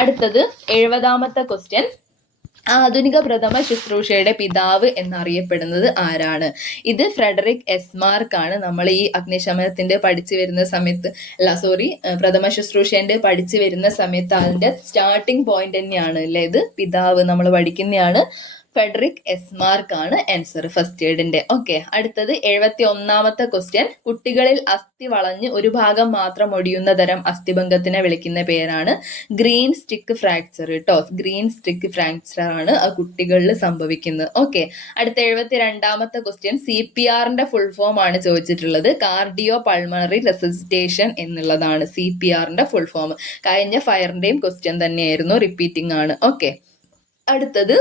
അടുത്തത് 70ാമത്തെ ക്വസ്റ്റ്യൻ. ആധുനിക പ്രഥമ ശുശ്രൂഷയുടെ പിതാവ് എന്നറിയപ്പെടുന്നത് ആരാണ്? ഇത് ഫ്രെഡറിക് എസ്മാർക്ക് ആണ്. നമ്മൾ ഈ അഗ്നിശമനത്തിന്റെ പഠിച്ചു വരുന്ന സമയത്ത്, പ്രഥമ ശുശ്രൂഷന്റെ പഠിച്ചു വരുന്ന സമയത്ത് അതിന്റെ സ്റ്റാർട്ടിംഗ് പോയിന്റ് തന്നെയാണ് അല്ലെ ഇത്. പിതാവ് നമ്മൾ പഠിക്കുന്നതാണ്. ഫ്രെഡറിക് എസ്മാർക്ക് ആണ് ആൻസർ ഫസ്റ്റ് എയ്ഡിന്റെ. ഓക്കെ, അടുത്തത് 71ാമത്തെ ക്വസ്റ്റ്യൻ. കുട്ടികളിൽ അസ്ഥി വളഞ്ഞ് ഒരു ഭാഗം മാത്രം ഒടിയുന്ന തരം അസ്ഥിഭംഗത്തിനെ വിളിക്കുന്ന പേരാണ് ഗ്രീൻ സ്റ്റിക്ക് ഫ്രാക്ചർ കേട്ടോ. ഗ്രീൻ സ്റ്റിക്ക് ഫ്രാക്ചർ ആണ് കുട്ടികളിൽ സംഭവിക്കുന്നത്. ഓക്കെ, അടുത്ത 72ാമത്തെ ക്വസ്റ്റ്യൻ. CPRന്റെ ഫുൾ ഫോം ആണ് ചോദിച്ചിട്ടുള്ളത്. കാർഡിയോ പൾമണറി റെസിസ്റ്റേഷൻ എന്നുള്ളതാണ് CPRന്റെ ഫുൾ ഫോം. കഴിഞ്ഞ ഫയറിന്റെയും ക്വസ്റ്റ്യൻ തന്നെയായിരുന്നു, റിപ്പീറ്റിംഗ് ആണ്. ഓക്കെ, അടുത്തത്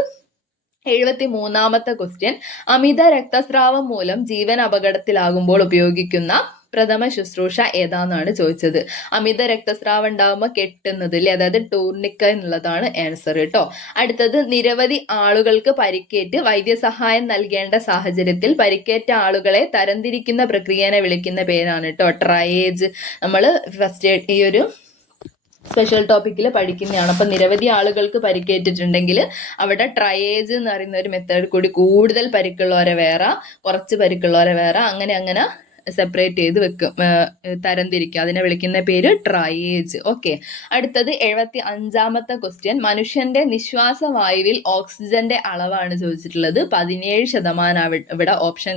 73ാമത്തെ ക്വസ്റ്റ്യൻ. അമിത രക്തസ്രാവം മൂലം ജീവൻ അപകടത്തിലാകുമ്പോൾ ഉപയോഗിക്കുന്ന പ്രഥമ ശുശ്രൂഷ ഏതാന്നാണ് ചോദിച്ചത്. അമിത രക്തസ്രാവം ഉണ്ടാകുമ്പോൾ കെട്ടുന്നത് അല്ലെ, അതായത് ടൂർണിക്ക എന്നുള്ളതാണ് ആൻസർ കേട്ടോ. അടുത്തത് നിരവധി ആളുകൾക്ക് പരിക്കേറ്റ് വൈദ്യസഹായം നൽകേണ്ട സാഹചര്യത്തിൽ പരിക്കേറ്റ ആളുകളെ തരംതിരിക്കുന്ന പ്രക്രിയനെ വിളിക്കുന്ന പേരാണ് കേട്ടോ ട്രയേജ്. നമ്മൾ ഫസ്റ്റ് ഈ ഒരു സ്പെഷ്യൽ ടോപ്പിക്കിൽ പഠിക്കുന്നതാണ്. അപ്പൊ നിരവധി ആളുകൾക്ക് പരിക്കേറ്റിട്ടുണ്ടെങ്കിൽ അവിടെ ട്രയേജ് എന്ന് പറയുന്ന ഒരു മെത്തേഡ് കൂടി, കൂടുതൽ പരിക്കുള്ളവരെ വേറെ, കുറച്ച് പരിക്കുള്ളവരെ വേറെ, അങ്ങനെ സെപ്പറേറ്റ് ചെയ്ത് വെക്കും, തരംതിരിക്കും. അതിനെ വിളിക്കുന്ന പേര് ട്രയേജ്. ഓക്കെ, അടുത്തത് 75ാമത്തെ ക്വസ്റ്റ്യൻ. മനുഷ്യന്റെ നിശ്വാസ വായുവിൽ ഓക്സിജന്റെ അളവാണ് ചോദിച്ചിട്ടുള്ളത്. 17% ഇവിടെ ഓപ്ഷൻ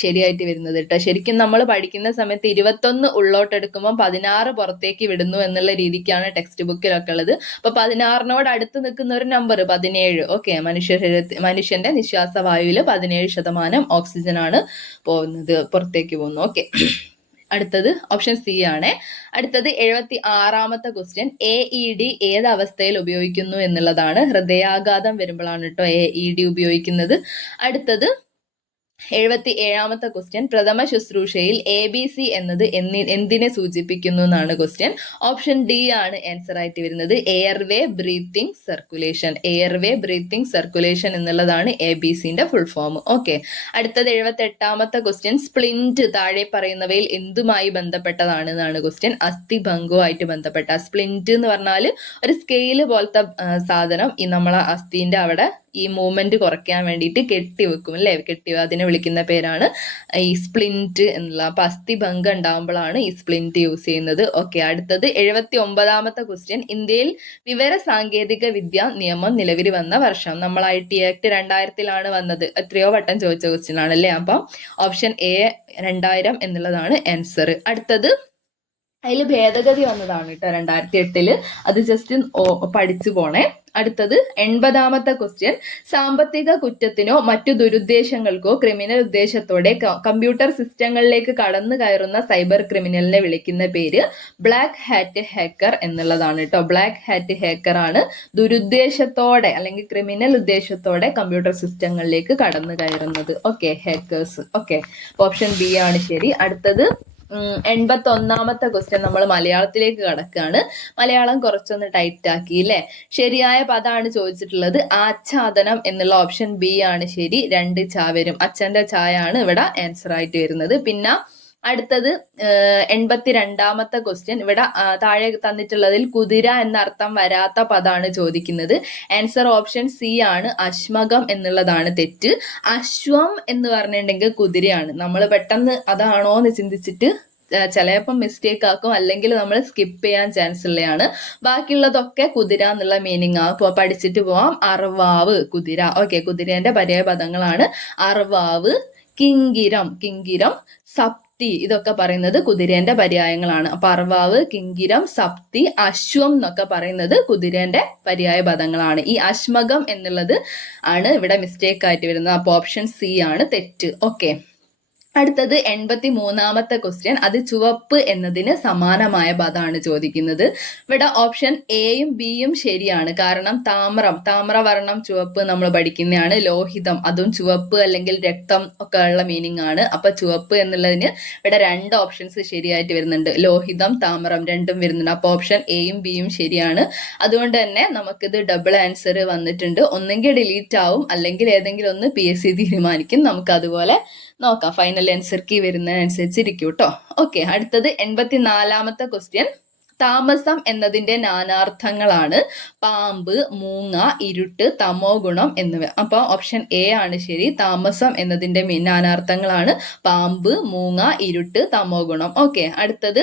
ശരിയായിട്ട് വരുന്നത് കേട്ടോ. ശരിക്കും നമ്മൾ പഠിക്കുന്ന സമയത്ത് 21 ഉള്ളോട്ടെടുക്കുമ്പോൾ 16 പുറത്തേക്ക് വിടുന്നു എന്നുള്ള രീതിക്കാണ് ടെക്സ്റ്റ് ബുക്കിലൊക്കെ ഉള്ളത്. അപ്പൊ 16നോട് അടുത്ത് നിൽക്കുന്ന ഒരു നമ്പർ 17. ഓക്കെ, മനുഷ്യന്റെ നിശ്വാസ വായുവിൽ 17% ഓക്സിജൻ ആണ് പുറത്തേക്ക് പോകുന്നു. ഓക്കെ, അടുത്തത് ഓപ്ഷൻ സി ആണ്. അടുത്തത് 76ാമത്തെ ക്വസ്റ്റ്യൻ. AED ഏത് അവസ്ഥയിൽ ഉപയോഗിക്കുന്നു എന്നുള്ളതാണ്. ഹൃദയാഘാതം വരുമ്പോഴാണ് കേട്ടോ AED ഉപയോഗിക്കുന്നത്. അടുത്തത് 77ാമത്തെ ക്വസ്റ്റ്യൻ. പ്രഥമ ശുശ്രൂഷയിൽ ABC എന്നത് എന്തിനെ സൂചിപ്പിക്കുന്നു എന്നാണ് ക്വസ്റ്റ്യൻ. ഓപ്ഷൻ ഡി ആണ് ആൻസർ ആയിട്ട് വരുന്നത്. Airway breathing circulation. Airway breathing circulation എന്നുള്ളതാണ് ABCന്റെ ഫുൾ ഫോം. ഓക്കെ, അടുത്തത് 78ാമത്തെ ക്വസ്റ്റ്യൻ. സ്പ്ലിന്റ് താഴെ പറയുന്നവയിൽ എന്തുമായി ബന്ധപ്പെട്ടതാണ് എന്നാണ് ക്വസ്റ്റ്യൻ. അസ്ഥിഭംഗവുമായിട്ട് ബന്ധപ്പെട്ട. സ്പ്ലിന്റ് എന്ന് പറഞ്ഞാൽ ഒരു സ്കെയില് പോലത്തെ സാധനം ഈ നമ്മളെ അസ്ഥിന്റെ അവിടെ ഈ മൂവ്മെന്റ് കുറയ്ക്കാൻ വേണ്ടിയിട്ട് കെട്ടിവെക്കും അല്ലെ. അതിനെ വിളിക്കുന്ന പേരാണ് ഈ സ്പ്ലിന്റ് എന്നുള്ള. അപ്പൊ അസ്ഥിഭംഗം ഉണ്ടാകുമ്പോഴാണ് ഈ സ്പ്ലിന്റ് യൂസ് ചെയ്യുന്നത്. ഓക്കെ, അടുത്തത് 79ാമത്തെ ക്വസ്റ്റ്യൻ. ഇന്ത്യയിൽ വിവര സാങ്കേതിക വിദ്യ നിയമം നിലവിൽ വന്ന വർഷം. നമ്മൾ IT ആക്ട് 2000 വന്നത്. എത്രയോ വട്ടം ചോദിച്ച ക്വസ്റ്റ്യൻ ആണ് അല്ലേ. അപ്പം ഓപ്ഷൻ എ 2000 എന്നുള്ളതാണ് ആൻസർ. അടുത്തത് അതിൽ ഭേദഗതി വന്നതാണ് കേട്ടോ 2008. അത് ജസ്റ്റ് പഠിച്ചു പോണേ. അടുത്തത് 80ാമത്തെ ക്വസ്റ്റ്യൻ. സാമ്പത്തിക കുറ്റത്തിനോ മറ്റു ദുരുദ്ദേശങ്ങൾക്കോ ക്രിമിനൽ ഉദ്ദേശത്തോടെ കമ്പ്യൂട്ടർ സിസ്റ്റങ്ങളിലേക്ക് കടന്നു കയറുന്ന സൈബർ ക്രിമിനലിനെ വിളിക്കുന്ന പേര് ബ്ലാക്ക് ഹാറ്റ് ഹാക്കർ എന്നുള്ളതാണ് കേട്ടോ. ബ്ലാക്ക് ഹാറ്റ് ഹാക്കർ ആണ് ദുരുദ്ദേശത്തോടെ അല്ലെങ്കിൽ ക്രിമിനൽ ഉദ്ദേശത്തോടെ കമ്പ്യൂട്ടർ സിസ്റ്റങ്ങളിലേക്ക് കടന്നു കയറുന്നത്. Okay, hackers. Okay, option B ആണ് ശരി. അടുത്തത് 81ാമത്തെ ക്വസ്റ്റ്യൻ നമ്മൾ മലയാളത്തിലേക്ക് കടക്കുകയാണ്. മലയാളം കുറച്ചൊന്ന് ടൈറ്റ് ആക്കി അല്ലേ. ശരിയായ പദമാണ് ചോദിച്ചിട്ടുള്ളത് ആച്ഛാദനം എന്നുള്ള ഓപ്ഷൻ ബി ആണ് ശരി. 2 ചാവരും, അച്ഛന്റെ ചായ ആണ് ഇവിടെ ആൻസർ ആയിട്ട് വരുന്നത്. പിന്നെ അടുത്തത് 82ാമത്തെ ക്വസ്റ്റ്യൻ. ഇവിടെ താഴെ തന്നിട്ടുള്ളതിൽ കുതിര എന്ന അർത്ഥം വരാത്ത പദമാണ് ചോദിക്കുന്നത്. ആൻസർ ഓപ്ഷൻ സി ആണ്, അശ്മകം എന്നുള്ളതാണ് തെറ്റ്. അശ്വം എന്ന് പറഞ്ഞിട്ടുണ്ടെങ്കിൽ കുതിരയാണ്. നമ്മൾ പെട്ടെന്ന് അതാണോ എന്ന് ചിന്തിച്ചിട്ട് ചിലപ്പം മിസ്റ്റേക്ക് ആക്കും, അല്ലെങ്കിൽ നമ്മൾ സ്കിപ്പ് ചെയ്യാൻ ചാൻസ് ഉള്ളതാണ്. ബാക്കിയുള്ളതൊക്കെ കുതിര എന്നുള്ള മീനിങ് ആ പഠിച്ചിട്ട് പോവാം. അർവാവ് കുതിര. ഓക്കെ, കുതിരേന്റെ പര്യായ പദങ്ങളാണ് അർവാവ്, കിങ്കിരം, കിങ്കിരം, സപ്തി, ഇതൊക്കെ പറയുന്നത് കുതിരേന്റെ പര്യായങ്ങളാണ്. അപ്പൊ അർവാവ്, കിങ്കിരം, സപ്തി, അശ്വം എന്നൊക്കെ പറയുന്നത് കുതിരേന്റെ പര്യായ പദങ്ങളാണ്. ഈ അശ്മകം എന്നുള്ളത് ആണ് ഇവിടെ മിസ്റ്റേക്ക് ആയിട്ട് വരുന്നത്. അപ്പൊ ഓപ്ഷൻ സി ആണ് തെറ്റ്. ഓക്കെ, അടുത്തത് 83ാമത്തെ ക്വസ്റ്റ്യൻ. അത് ചുവപ്പ് എന്നതിന് സമാനമായ പദമാണ് ചോദിക്കുന്നത്. ഇവിടെ ഓപ്ഷൻ എയും ബിയും ശരിയാണ്. കാരണം താമ്രവർണ്ണം ചുവപ്പ് നമ്മൾ പഠിക്കുന്നതാണ്. ലോഹിതം അതും ചുവപ്പ് അല്ലെങ്കിൽ രക്തം ഒക്കെ ഉള്ള മീനിങ് ആണ്. അപ്പൊ ചുവപ്പ് എന്നുള്ളതിന് ഇവിടെ 2 ഓപ്ഷൻസ് ശരിയായിട്ട് വരുന്നുണ്ട്. ലോഹിതം, താമ്രം രണ്ടും വരുന്നുണ്ട്. അപ്പൊ ഓപ്ഷൻ എയും ബിയും ശരിയാണ്. അതുകൊണ്ട് തന്നെ നമുക്കിത് ഡബിൾ ആൻസർ വന്നിട്ടുണ്ട്. ഒന്നെങ്കിൽ ഡിലീറ്റ് ആവും, അല്ലെങ്കിൽ ഏതെങ്കിലും ഒന്ന് PSC തീരുമാനിക്കും. നമുക്ക് അതുപോലെ നോക്കാം. ഫൈനൽ ആൻസർ കീ വരുന്നതിനനുസരിച്ച് ഇരിക്കും കേട്ടോ. ഓക്കെ, അടുത്തത് 84ാമത്തെ ക്വസ്റ്റ്യൻ. താമസം എന്നതിന്റെ നാനാർത്ഥങ്ങളാണ് പാമ്പ്, മൂങ്ങ, ഇരുട്ട്, തമോ ഗുണം എന്നിവ. അപ്പൊ ഓപ്ഷൻ എ ആണ് ശരി. താമസം എന്നതിന്റെ നാനാർത്ഥങ്ങളാണ് പാമ്പ്, മൂങ്ങ, ഇരുട്ട്, തമോ ഗുണം. ഓക്കെ, അടുത്തത്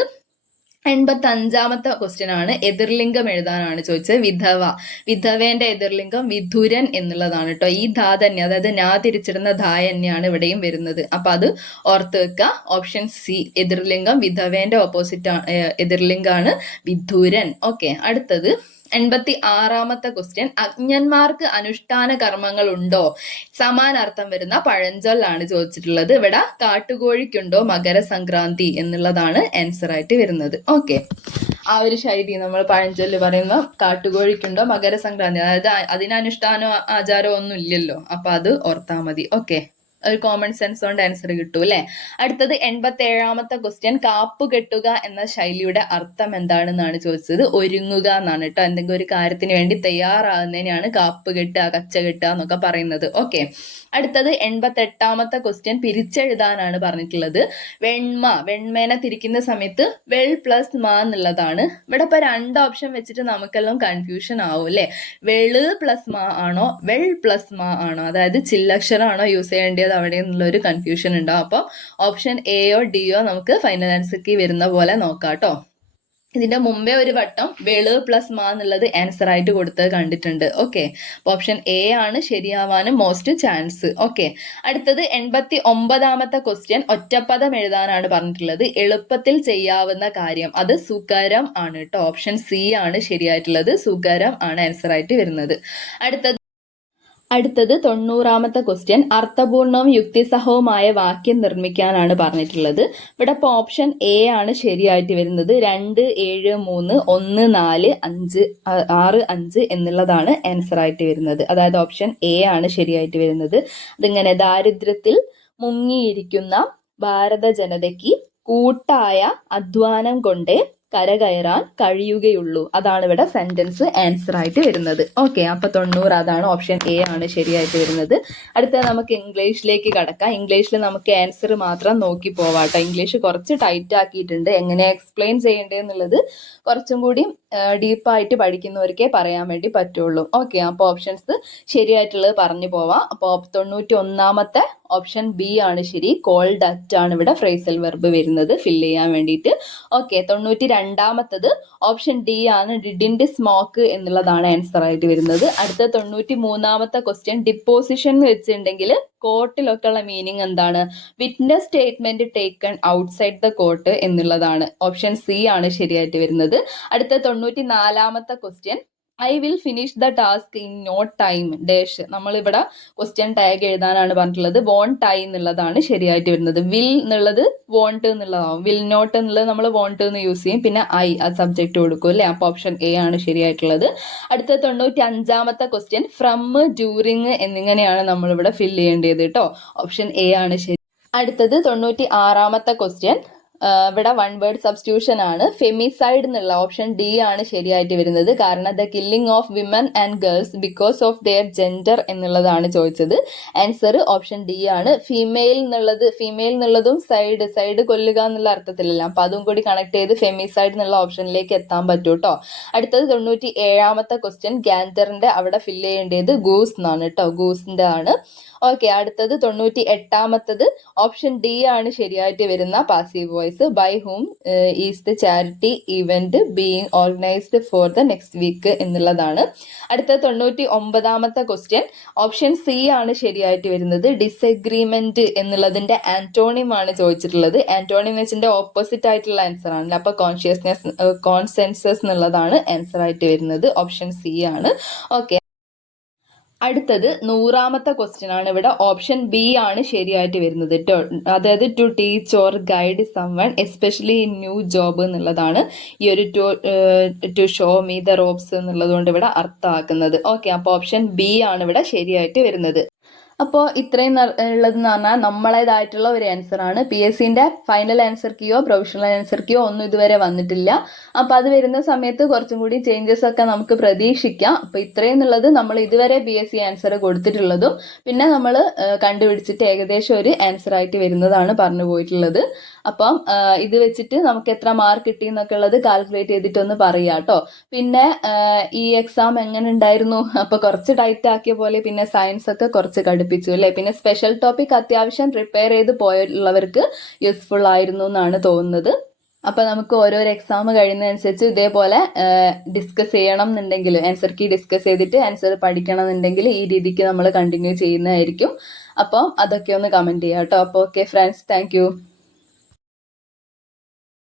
85ാമത്തെ ക്വസ്റ്റ്യൻ ആണ്. എതിർലിംഗം എഴുതാനാണ് ചോദിച്ചത്. വിധവ, വിധവേന്റെ എതിർലിംഗം വിധുരൻ എന്നുള്ളതാണ് കേട്ടോ. ഈ ധാ തന്നെ, അതായത് ഞാ തിരിച്ചിടുന്ന ധാ തന്നെയാണ് ഇവിടെയും വരുന്നത്. അപ്പൊ അത് ഓർത്ത് വെക്കുക. ഓപ്ഷൻ സി എതിർലിംഗം വിധവേന്റെ ഓപ്പോസിറ്റ് എതിർലിംഗാണ് വിധുരൻ. ഓക്കെ, അടുത്തത് 86ാമത്തെ ക്വസ്റ്റ്യൻ. അജ്ഞന്മാർക്ക് അനുഷ്ഠാന കർമ്മങ്ങൾ ഉണ്ടോ? സമാനാർത്ഥം വരുന്ന പഴഞ്ചൊല്ലാണ് ചോദിച്ചിട്ടുള്ളത്. ഇവിടെ കാട്ടുകോഴിക്കുണ്ടോ മകരസംക്രാന്തി എന്നുള്ളതാണ് ആൻസർ ആയിട്ട് വരുന്നത്. ഓക്കെ, ആ ഒരു ശൈലി നമ്മൾ പഴഞ്ചൊല്ല് പറയുമ്പോൾ കാട്ടുകോഴിക്കുണ്ടോ മകരസംക്രാന്തി, അതായത് അതിന് അനുഷ്ഠാനോ ആചാരമോ ഒന്നും ഇല്ലല്ലോ. അപ്പൊ അത് ഓർത്താൽ മതി. ഓക്കെ, ഒരു കോമൺ സെൻസ് കൊണ്ട് ആൻസർ കിട്ടും അല്ലെ. അടുത്തത് 87ാമത്തെ ക്വസ്റ്റ്യൻ. കാപ്പ് കെട്ടുക എന്ന ശൈലിയുടെ അർത്ഥം എന്താണെന്നാണ് ചോദിച്ചത്. ഒരുങ്ങുക എന്നാണ് കേട്ടോ. എന്തെങ്കിലും ഒരു കാര്യത്തിന് വേണ്ടി തയ്യാറാകുന്നതിനാണ് കാപ്പ് കെട്ടുക, കച്ച കെട്ടുക എന്നൊക്കെ പറയുന്നത്. ഓക്കെ, അടുത്തത് 88ാമത്തെ ക്വസ്റ്റ്യൻ. പിരിച്ചെഴുതാനാണ് പറഞ്ഞിട്ടുള്ളത്. വെണ്മ, വെണ്മേനെ തിരിക്കുന്ന സമയത്ത് വെൾ പ്ലസ് മാ എന്നുള്ളതാണ്. ഇവിടെ ഇപ്പൊ 2 ഓപ്ഷൻ വെച്ചിട്ട് നമുക്കെല്ലാം കൺഫ്യൂഷൻ ആവും അല്ലെ. വെള് പ്ലസ് മാ ആണോ വെൾ പ്ലസ് മാ ആണോ, അതായത് ചില്ലക്ഷരമാണോ യൂസ് ചെയ്യേണ്ടത് അവിടെ എന്നുള്ള ഒരു കൺഫ്യൂഷൻ ഉണ്ടാവും. അപ്പോൾ ഓപ്ഷൻ എയോ ഡിയോ നമുക്ക് ഫൈനൽ ആൻസർക്ക് വരുന്ന പോലെ നോക്കാം കേട്ടോ. ഇതിന്റെ മുമ്പേ ഒരു വട്ടം വെള് പ്ലസ് മാ എന്നുള്ളത് ആൻസർ ആയിട്ട് കൊടുത്തത് കണ്ടിട്ടുണ്ട്. ഓക്കെ, ഓപ്ഷൻ എ ആണ് ശരിയാവാനും മോസ്റ്റ് ചാൻസ്. ഓക്കെ, അടുത്തത് 89ാമത്തെ ക്വസ്റ്റ്യൻ. ഒറ്റപ്പദം എഴുതാനാണ് പറഞ്ഞിട്ടുള്ളത്. എളുപ്പത്തിൽ ചെയ്യാവുന്ന കാര്യം, അത് സുകരം ആണ് കേട്ടോ. ഓപ്ഷൻ സി ആണ് ശരിയായിട്ടുള്ളത്. സുകരം ആണ് ആൻസർ ആയിട്ട് വരുന്നത്. അടുത്തത് 90ാമത്തെ ക്വസ്റ്റ്യൻ. അർത്ഥപൂർണവും യുക്തിസഹവുമായ വാക്യം നിർമ്മിക്കാനാണ് പറഞ്ഞിട്ടുള്ളത്. ഇവിടെ ഇപ്പോൾ ഓപ്ഷൻ എ ആണ് ശരിയായിട്ട് വരുന്നത്. 2, 7, 3, 1, 4, 5, 6, 5 എന്നുള്ളതാണ് ആൻസർ ആയിട്ട് വരുന്നത്. അതായത് ഓപ്ഷൻ എ ആണ് ശരിയായിട്ട് വരുന്നത്. അതിങ്ങനെ ദാരിദ്ര്യത്തിൽ മുങ്ങിയിരിക്കുന്ന ഭാരത ജനതയ്ക്ക് കൂട്ടായ അധ്വാനം കൊണ്ടേ കരകയറാൻ കഴിയുകയുള്ളൂ. അതാണ് ഇവിടെ സെന്റൻസ് ആൻസർ ആയിട്ട് വരുന്നത്. ഓക്കെ, അപ്പൊ 90 അതാണ് ഓപ്ഷൻ എ ആണ് ശരിയായിട്ട് വരുന്നത്. അടുത്ത നമുക്ക് ഇംഗ്ലീഷിലേക്ക് കടക്കാം. ഇംഗ്ലീഷിൽ നമുക്ക് ആൻസർ മാത്രം നോക്കി പോവാട്ടോ. ഇംഗ്ലീഷ് കുറച്ച് ടൈറ്റ് ആക്കിയിട്ടുണ്ട്. എങ്ങനെ എക്സ്പ്ലെയിൻ ചെയ്യേണ്ടതെന്നുള്ളത് കുറച്ചും കൂടി ഡീപ്പായിട്ട് പഠിക്കുന്നവർക്കേ പറയാൻ വേണ്ടി പറ്റുള്ളൂ. ഓക്കെ, അപ്പോൾ ഓപ്ഷൻസ് ശരിയായിട്ടുള്ളത് പറഞ്ഞു പോവാം. അപ്പോൾ 91ാമത്തെ ഓപ്ഷൻ ബി ആണ് ശരി. കോൾഡ് അറ്റ് ആണ് ഇവിടെ ഫ്രേസൽ വെർബ് വരുന്നത് ഫില്ല് ചെയ്യാൻ വേണ്ടിയിട്ട്. ഓക്കെ, 92ാമത്തത് ഓപ്ഷൻ ഡി ആണ്. ഡിഡിന്റ് സ്മോക്ക് എന്നുള്ളതാണ് ആൻസർ ആയിട്ട് വരുന്നത്. അടുത്ത 93ാമത്തെ ക്വസ്റ്റ്യൻ. ഡിപ്പോസിഷൻ എന്ന് വെച്ചിട്ടുണ്ടെങ്കിൽ കോർട്ടിലൊക്കെ ഉള്ള മീനിങ് എന്താണ്? Witness statement taken outside the court എന്നുള്ളതാണ്. ഓപ്ഷൻ സി ആണ് ശരിയായിട്ട് വരുന്നത്. അടുത്ത 94ാമത്തെ question. I will finish the task in no time dash. നമ്മളിവിടെ ക്വസ്റ്റ്യൻ ടാഗ് എഴുതാനാണ് പറഞ്ഞിട്ടുള്ളത്. വോണ്ട് ഐ എന്നുള്ളതാണ് ശരിയായിട്ട് വരുന്നത്. വിൽ എന്നുള്ളത് വോണ്ട് എന്നുള്ളതാവും. വിൽ നോട്ട് എന്നുള്ളത് നമ്മൾ വോണ്ട് എന്ന് യൂസ് ചെയ്യും. പിന്നെ ഐ അത് സബ്ജക്റ്റ് കൊടുക്കും അല്ലേ. അപ്പോൾ ഓപ്ഷൻ എ ആണ് ശരിയായിട്ടുള്ളത്. അടുത്ത 95ാമത്തെ ക്വസ്റ്റ്യൻ. ഫ്രം, ഡ്യൂറിങ് എന്നിങ്ങനെയാണ് നമ്മളിവിടെ ഫില്ല് ചെയ്യേണ്ടത് കേട്ടോ. ഓപ്ഷൻ എ ആണ് ശരി. അടുത്തത് 96ാമത്തെ ക്വസ്റ്റ്യൻ. ഇവിടെ വൺ വേർഡ് സബ്സ്റ്റിറ്റ്യൂഷൻ ആണ്. ഫെമിസൈഡ് എന്നുള്ള ഓപ്ഷൻ ഡി ആണ് ശരിയായിട്ട് വരുന്നത്. കാരണം the killing of women and girls because of their gender എന്നുള്ളതാണ് ചോദിച്ചത്. ആൻസർ ഓപ്ഷൻ ഡി ആണ്. ഫീമെയിൽ എന്നുള്ളതും സൈഡ് കൊല്ലുക എന്നുള്ള അർത്ഥത്തിലല്ല. അപ്പൊ അതും കൂടി കണക്ട് ചെയ്ത് ഫെമിസൈഡ് എന്നുള്ള ഓപ്ഷനിലേക്ക് എത്താൻ പറ്റൂ കേട്ടോ. അടുത്തത് 97ാമത്തെ ക്വസ്റ്റ്യൻ. ഗാൻഡറിന്റെ അവിടെ ഫില്ല് ചെയ്യേണ്ടത് ഗൂസ് എന്നാണ് കേട്ടോ. ഗൂസിന്റെ ആണ്. ഓക്കെ, അടുത്തത് 98ാമത്തത് ഓപ്ഷൻ ഡി ആണ് ശരിയായിട്ട് വരുന്ന passive voice. By whom is the charity event being organised for the next week എന്നുള്ളതാണ്. അടുത്തത് 99ാമത്തെ ക്വസ്റ്റ്യൻ. ഓപ്ഷൻ സി ആണ് ശരിയായിട്ട് വരുന്നത്. ഡിസഗ്രീമെന്റ് എന്നുള്ളതിന്റെ ആന്റോണിം ആണ് ചോദിച്ചിട്ടുള്ളത്. ആന്റോണിം വെച്ചിന്റെ ഓപ്പോസിറ്റ് ആയിട്ടുള്ള ആൻസർ ആണല്ലോ. അപ്പൊ കോൺസെൻസസ് എന്നുള്ളതാണ് ആൻസർ ആയിട്ട് വരുന്നത്. ഓപ്ഷൻ സി ആണ്. ഓക്കെ, അടുത്തത് 100ാമത്തെ ക്വസ്റ്റ്യൻ ആണ്. ഇവിടെ ഓപ്ഷൻ ബി ആണ് ശരിയായിട്ട് വരുന്നത് കേട്ടോ. അതായത് to teach or guide someone especially in new job എന്നുള്ളതാണ് ഈ ഒരു to show me the ropes എന്നുള്ളത് കൊണ്ട് ഇവിടെ അർത്ഥമാക്കുന്നത്. ഓക്കെ, അപ്പോൾ ഓപ്ഷൻ ബി ആണ് ഇവിടെ ശരിയായിട്ട് വരുന്നത്. അപ്പോൾ ഇത്രയും ഉള്ളതെന്ന് പറഞ്ഞാൽ നമ്മളേതായിട്ടുള്ള ഒരു ആൻസർ ആണ്. PSCന്റെ ഫൈനൽ ആൻസർ കീയോ പ്രൊവിഷണൽ ആൻസർ കീയോ ഒന്നും ഇതുവരെ വന്നിട്ടില്ല. അപ്പൊ അത് വരുന്ന സമയത്ത് കുറച്ചും കൂടി ചേഞ്ചസ് ഒക്കെ നമുക്ക് പ്രതീക്ഷിക്കാം. അപ്പൊ ഇത്രയും എന്നുള്ളത് നമ്മൾ ഇതുവരെ PSC ആൻസർ കൊടുത്തിട്ടുള്ളതും പിന്നെ നമ്മൾ കണ്ടുപിടിച്ചിട്ട് ഏകദേശം ഒരു ആൻസർ ആയിട്ട് വരുന്നതാണ് പറഞ്ഞു പോയിട്ടുള്ളത്. അപ്പം ഇത് വെച്ചിട്ട് നമുക്ക് എത്ര മാർക്ക് കിട്ടി എന്നൊക്കെ ഉള്ളത് കാൽക്കുലേറ്റ് ചെയ്തിട്ടൊന്ന് പറയാം കേട്ടോ. പിന്നെ ഈ എക്സാം എങ്ങനെ ഉണ്ടായിരുന്നു? അപ്പൊ കുറച്ച് ടൈറ്റ് ആക്കിയ പോലെ പിന്നെ സയൻസ് ഒക്കെ കുറച്ച് കടുപ്പിച്ചു അല്ലെ. പിന്നെ സ്പെഷ്യൽ ടോപ്പിക് അത്യാവശ്യം പ്രിപ്പയർ ചെയ്ത് പോയുള്ളവർക്ക് യൂസ്ഫുൾ ആയിരുന്നു എന്നാണ് തോന്നുന്നത്. അപ്പൊ നമുക്ക് ഓരോരോ എക്സാം കഴിയുന്നതനുസരിച്ച് ഇതേപോലെ ഡിസ്കസ് ചെയ്യണം എന്നുണ്ടെങ്കിൽ, ആൻസർ കീ ഡിസ്കസ് ചെയ്തിട്ട് ആൻസർ പഠിക്കണം എന്നുണ്ടെങ്കിൽ ഈ രീതിക്ക് നമ്മൾ കണ്ടിന്യൂ ചെയ്യുന്നതായിരിക്കും. അപ്പം അതൊക്കെ ഒന്ന് കമന്റ് ചെയ്യാം കേട്ടോ. അപ്പോൾ ഓക്കെ ഫ്രണ്ട്സ്, താങ്ക്